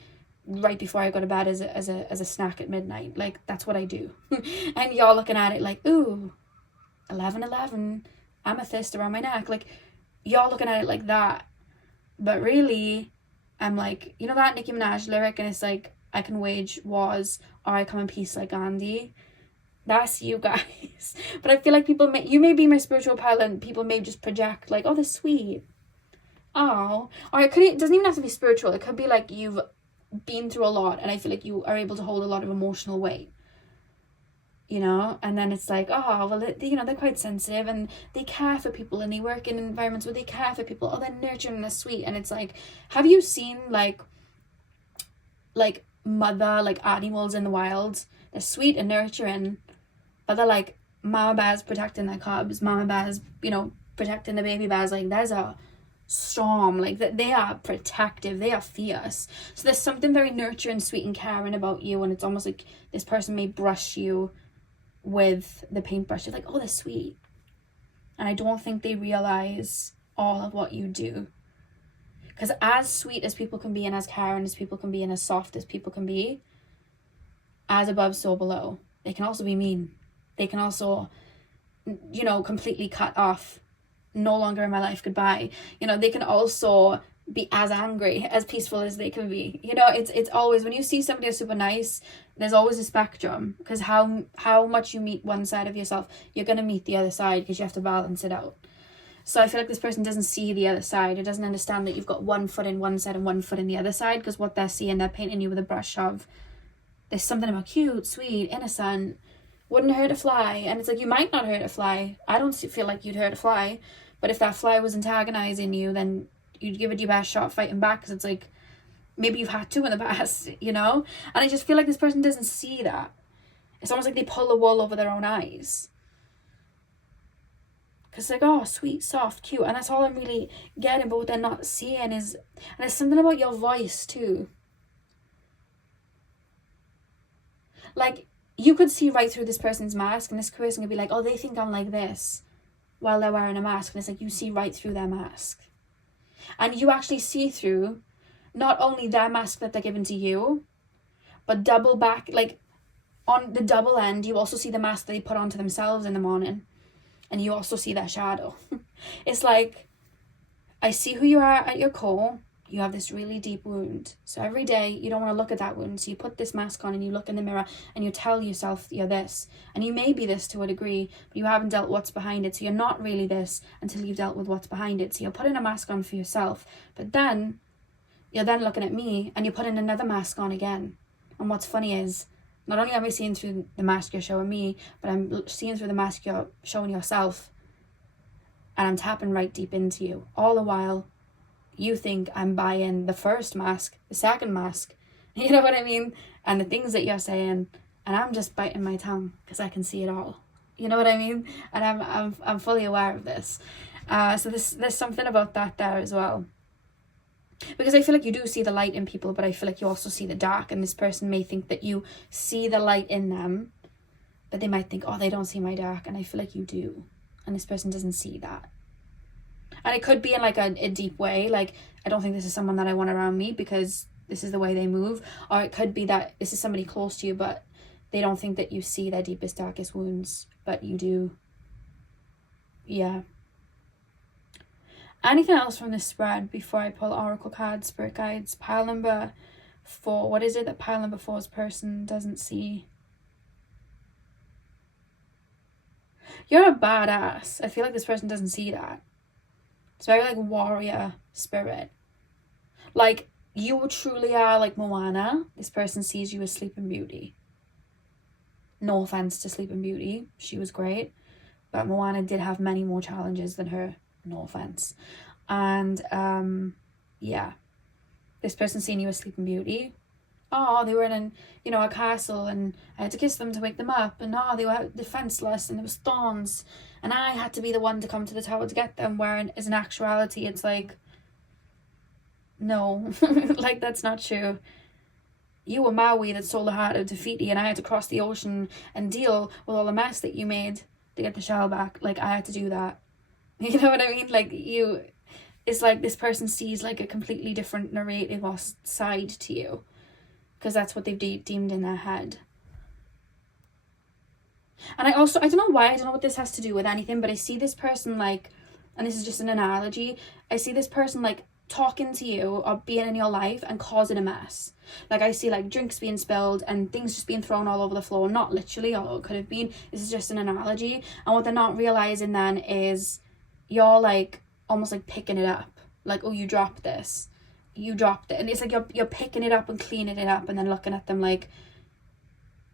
right before I go to bed as a snack at midnight. Like, that's what I do. And y'all looking at it like, ooh, 1111, amethyst around my neck. Like, y'all looking at it like that. But really, I'm like, you know that Nicki Minaj lyric, and it's like, I can wage wars or I come in peace like Gandhi. That's you guys. But I feel like you may be my spiritual pal, and people may just project like, oh, they're sweet. Oh, or it doesn't even have to be spiritual. It could be like you've been through a lot, and I feel like you are able to hold a lot of emotional weight, you know. And then it's like, oh, well, you know, they're quite sensitive, and they care for people, and they work in environments where they care for people. Oh, they're nurturing and they're sweet. And it's like, have you seen like mother like animals in the wild? They're sweet and nurturing, but they're like mama bears protecting their cubs, mama bears, you know, protecting the baby bears. Like, there's a storm, like that. They are protective, they are fierce. So there's something very nurturing, sweet and caring about you, and it's almost like this person may brush you with the paintbrush. They're like, oh, they're sweet. And I don't think they realize all of what you do, because as sweet as people can be, and as caring as people can be, and as soft as people can be, as above so below, they can also be mean. They can also, you know, completely cut off, no longer in my life, goodbye. You know, they can also be as angry, as peaceful as they can be. You know, it's always, when you see somebody who's super nice, there's always a spectrum, because how much you meet one side of yourself, you're going to meet the other side, because you have to balance it out. So I feel like this person doesn't see the other side. It doesn't understand that you've got one foot in one side and one foot in the other side, because what they're seeing, they're painting you with a brush of, there's something about cute, sweet, innocent, wouldn't hurt a fly. And it's like, you might not hurt a fly. I don't feel like you'd hurt a fly. But if that fly was antagonizing you, then you'd give it your best shot fighting back, because it's like, maybe you've had to in the past, you know? And I just feel like this person doesn't see that. It's almost like they pull the wool over their own eyes. Because like, oh, sweet, soft, cute. And that's all I'm really getting, but what they're not seeing is, and there's something about your voice too. Like, you could see right through this person's mask, and this person could be like, oh, they think I'm like this, while they're wearing a mask. And it's like, you see right through their mask, and you actually see through not only their mask that they're giving to you, but double back, like on the double end, you also see the mask that they put onto themselves in the morning, and you also see their shadow. It's like, I see who you are at your core. You have this really deep wound, so every day you don't want to look at that wound, so you put this mask on and you look in the mirror and you tell yourself you're this, and you may be this to a degree, but you haven't dealt what's behind it, so you're not really this until you've dealt with what's behind it. So you're putting a mask on for yourself, but then you're then looking at me and you're putting another mask on again. And what's funny is, not only am I seeing through the mask you're showing me, but I'm seeing through the mask you're showing yourself, and I'm tapping right deep into you, all the while you think I'm buying the first mask, the second mask, you know what I mean? And the things that you're saying, and I'm just biting my tongue because I can see it all. You know what I mean? And I'm fully aware of this. So there's something about that there as well. Because I feel like you do see the light in people, but I feel like you also see the dark, and this person may think that you see the light in them, but they might think, oh, they don't see my dark, and I feel like you do, and this person doesn't see that. And it could be in like a deep way, like, I don't think this is someone that I want around me because this is the way they move. Or it could be that this is somebody close to you, but they don't think that you see their deepest, darkest wounds, but you do. Yeah. Anything else from this spread before I pull oracle cards, spirit guides? Pile number 4. What is it that pile number 4's person doesn't see? You're a badass. I feel like this person doesn't see that. It's very like warrior spirit. Like, you truly are like Moana. This person sees you as Sleeping Beauty. No offense to Sleeping Beauty. She was great. But Moana did have many more challenges than her. No offense. And yeah, this person seeing you as Sleeping Beauty. Oh, they were in, a castle, and I had to kiss them to wake them up, and they were defenseless, and there was thorns, and I had to be the one to come to the tower to get them, where as an actuality it's like, no, like, that's not true. You were Maui that stole the heart of Te and I had to cross the ocean and deal with all the mess that you made to get the shell back. Like, I had to do that. You know what I mean? Like, it's like this person sees like a completely different narrative or side to you, because that's what they've deemed in their head. And I don't know why, I don't know what this has to do with anything, but I see this person like, and this is just an analogy, I see this person like talking to you or being in your life and causing a mess. Like, I see like drinks being spilled and things just being thrown all over the floor, not literally, although it could have been. This is just an analogy. And what they're not realizing then is you're like almost like picking it up. Like, oh, you dropped this. You dropped it. And it's like you're picking it up and cleaning it up, and then looking at them like,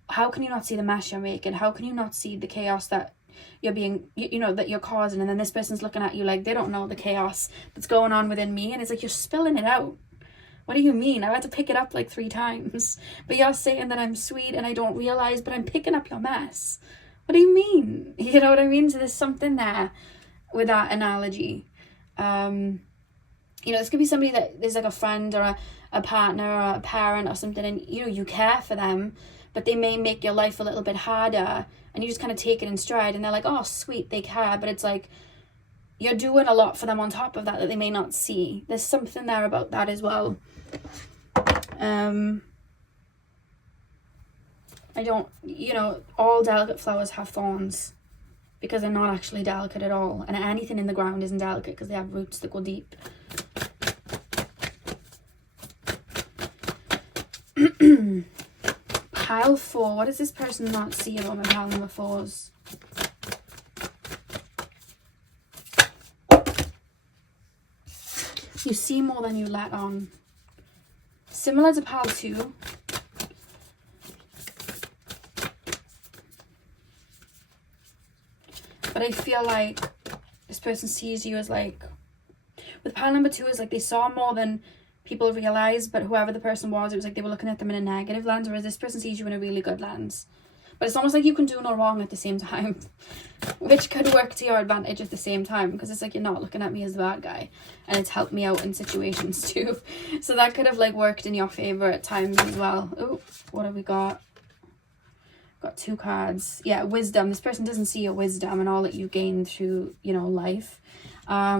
how can you not see the mess you're making? How can you not see the chaos that you're being, that you're causing? And then this person's looking at you like they don't know the chaos that's going on within me. And it's like, you're spilling it out. What do you mean? I had to pick it up like 3 times. But you're saying that I'm sweet and I don't realize, but I'm picking up your mess. What do you mean? You know what I mean? So there's something there with that analogy. This could be somebody that there's like a friend or a partner or a parent or something, and you care for them, but they may make your life a little bit harder, and you just kind of take it in stride, and they're like, oh, sweet, they care, but it's like you're doing a lot for them on top of that they may not see. There's something there about that as well. All delicate flowers have thorns because they're not actually delicate at all, and anything in the ground isn't delicate because they have roots that go deep. Pile 4. What does this person not see about my pile number 4s? You see more than you let on. Similar to pile 2. But I feel like this person sees you as like, with pile number 2 is like they saw more than people realize, but whoever the person was, it was like they were looking at them in a negative lens, whereas this person sees you in a really good lens. But it's almost like you can do no wrong at the same time, which could work to your advantage at the same time, because it's like you're not looking at me as the bad guy, and it's helped me out in situations too. So that could have like worked in your favor at times as well. Oh, what have we got? Got 2 cards. Yeah, wisdom. This person doesn't see your wisdom and all that you gain through, life.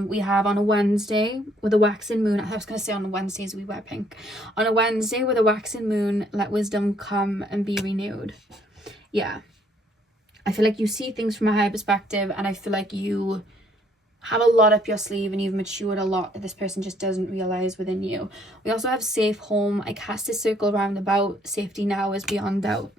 We have on a Wednesday with a waxing moon. I was going to say on a Wednesdays we wear pink. On a Wednesday with a waxing moon, let wisdom come and be renewed. Yeah. I feel like you see things from a higher perspective, and I feel like you have a lot up your sleeve and you've matured a lot that this person just doesn't realize within you. We also have safe home. I cast a circle round about. Safety now is beyond doubt.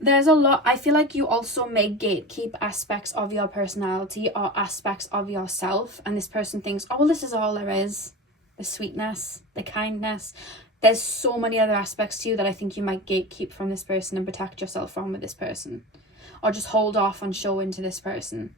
There's a lot. I feel like you also may gatekeep aspects of your personality or aspects of yourself, and this person thinks, oh, well, this is all there is. The sweetness, the kindness. There's so many other aspects to you that I think you might gatekeep from this person and protect yourself from with this person, or just hold off on showing to this person.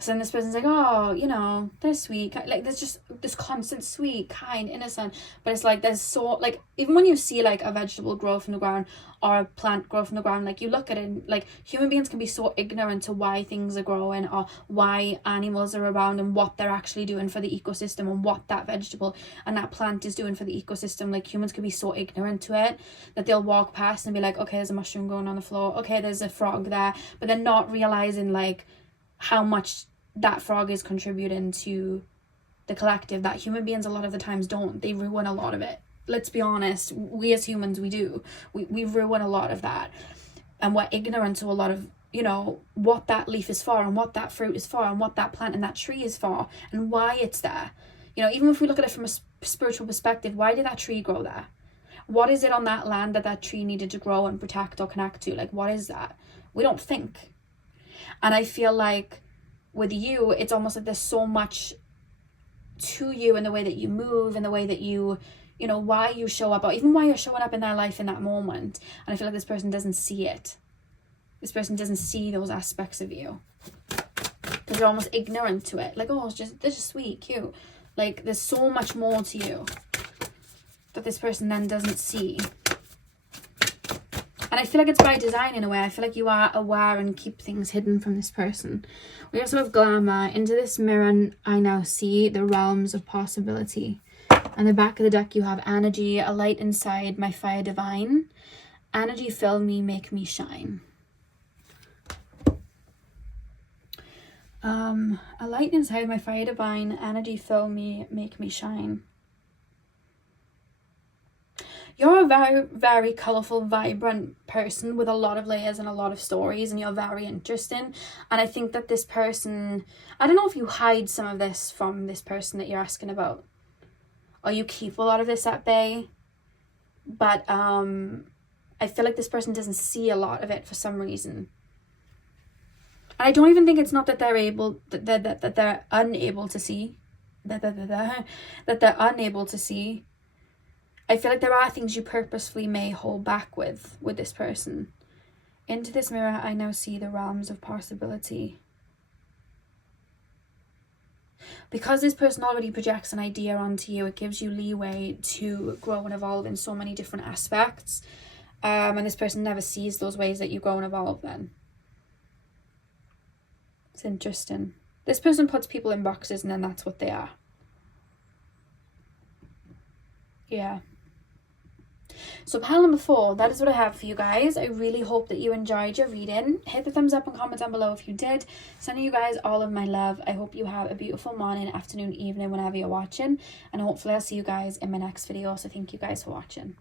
So then this person's like, oh, you know, they're sweet. Like, there's just this constant sweet, kind, innocent. But it's like, there's so, like, even when you see, like, a vegetable grow from the ground or a plant grow from the ground, like, you look at it and, like, human beings can be so ignorant to why things are growing or why animals are around and what they're actually doing for the ecosystem and what that vegetable and that plant is doing for the ecosystem. Like, humans can be so ignorant to it that they'll walk past and be like, okay, there's a mushroom growing on the floor. Okay, there's a frog there. But they're not realizing, like, how much that frog is contributing to the collective, that human beings a lot of the times don't. They ruin a lot of it. Let's be honest, we as humans, we ruin a lot of that, and we're ignorant to a lot of, you know, what that leaf is for and what that fruit is for and what that plant and that tree is for and why it's there. You know, even if we look at it from a spiritual perspective, why did that tree grow there? What is it on that land that tree needed to grow and protect or connect to? Like, what is that? We don't think. And I feel like with you, it's almost like there's so much to you in the way that you move, in the way that you know, why you show up, or even why you're showing up in their life in that moment. And I feel like this person doesn't see it. This person doesn't see those aspects of you because they're almost ignorant to it. Like, oh, they're just sweet, cute. Like, there's so much more to you that this person then doesn't see. And I feel like it's by design in a way. I feel like you are aware and keep things hidden from this person. We also have glamour. Into this mirror, I now see the realms of possibility. On the back of the deck, you have energy, a light inside, my fire divine. Energy fill me, make me shine. A light inside, my fire divine. Energy fill me, make me shine. You're a very, very colourful, vibrant person with a lot of layers and a lot of stories, and you're very interesting. And I think that this person, I don't know if you hide some of this from this person that you're asking about, or you keep a lot of this at bay, but I feel like this person doesn't see a lot of it for some reason. And I don't even think it's not that they're that they're unable to see, that they're unable to see. I feel like there are things you purposefully may hold back with this person. Into this mirror, I now see the realms of possibility. Because this person already projects an idea onto you, it gives you leeway to grow and evolve in so many different aspects. And this person never sees those ways that you grow and evolve then. It's interesting. This person puts people in boxes and then that's what they are. Yeah. So pile number 4, that is what I have for you guys. I really hope that you enjoyed your reading. Hit the thumbs up and comment down below if you did. Sending you guys all of my love. I hope you have a beautiful morning, afternoon, evening, whenever you're watching. And hopefully I'll see you guys in my next video. So thank you guys for watching.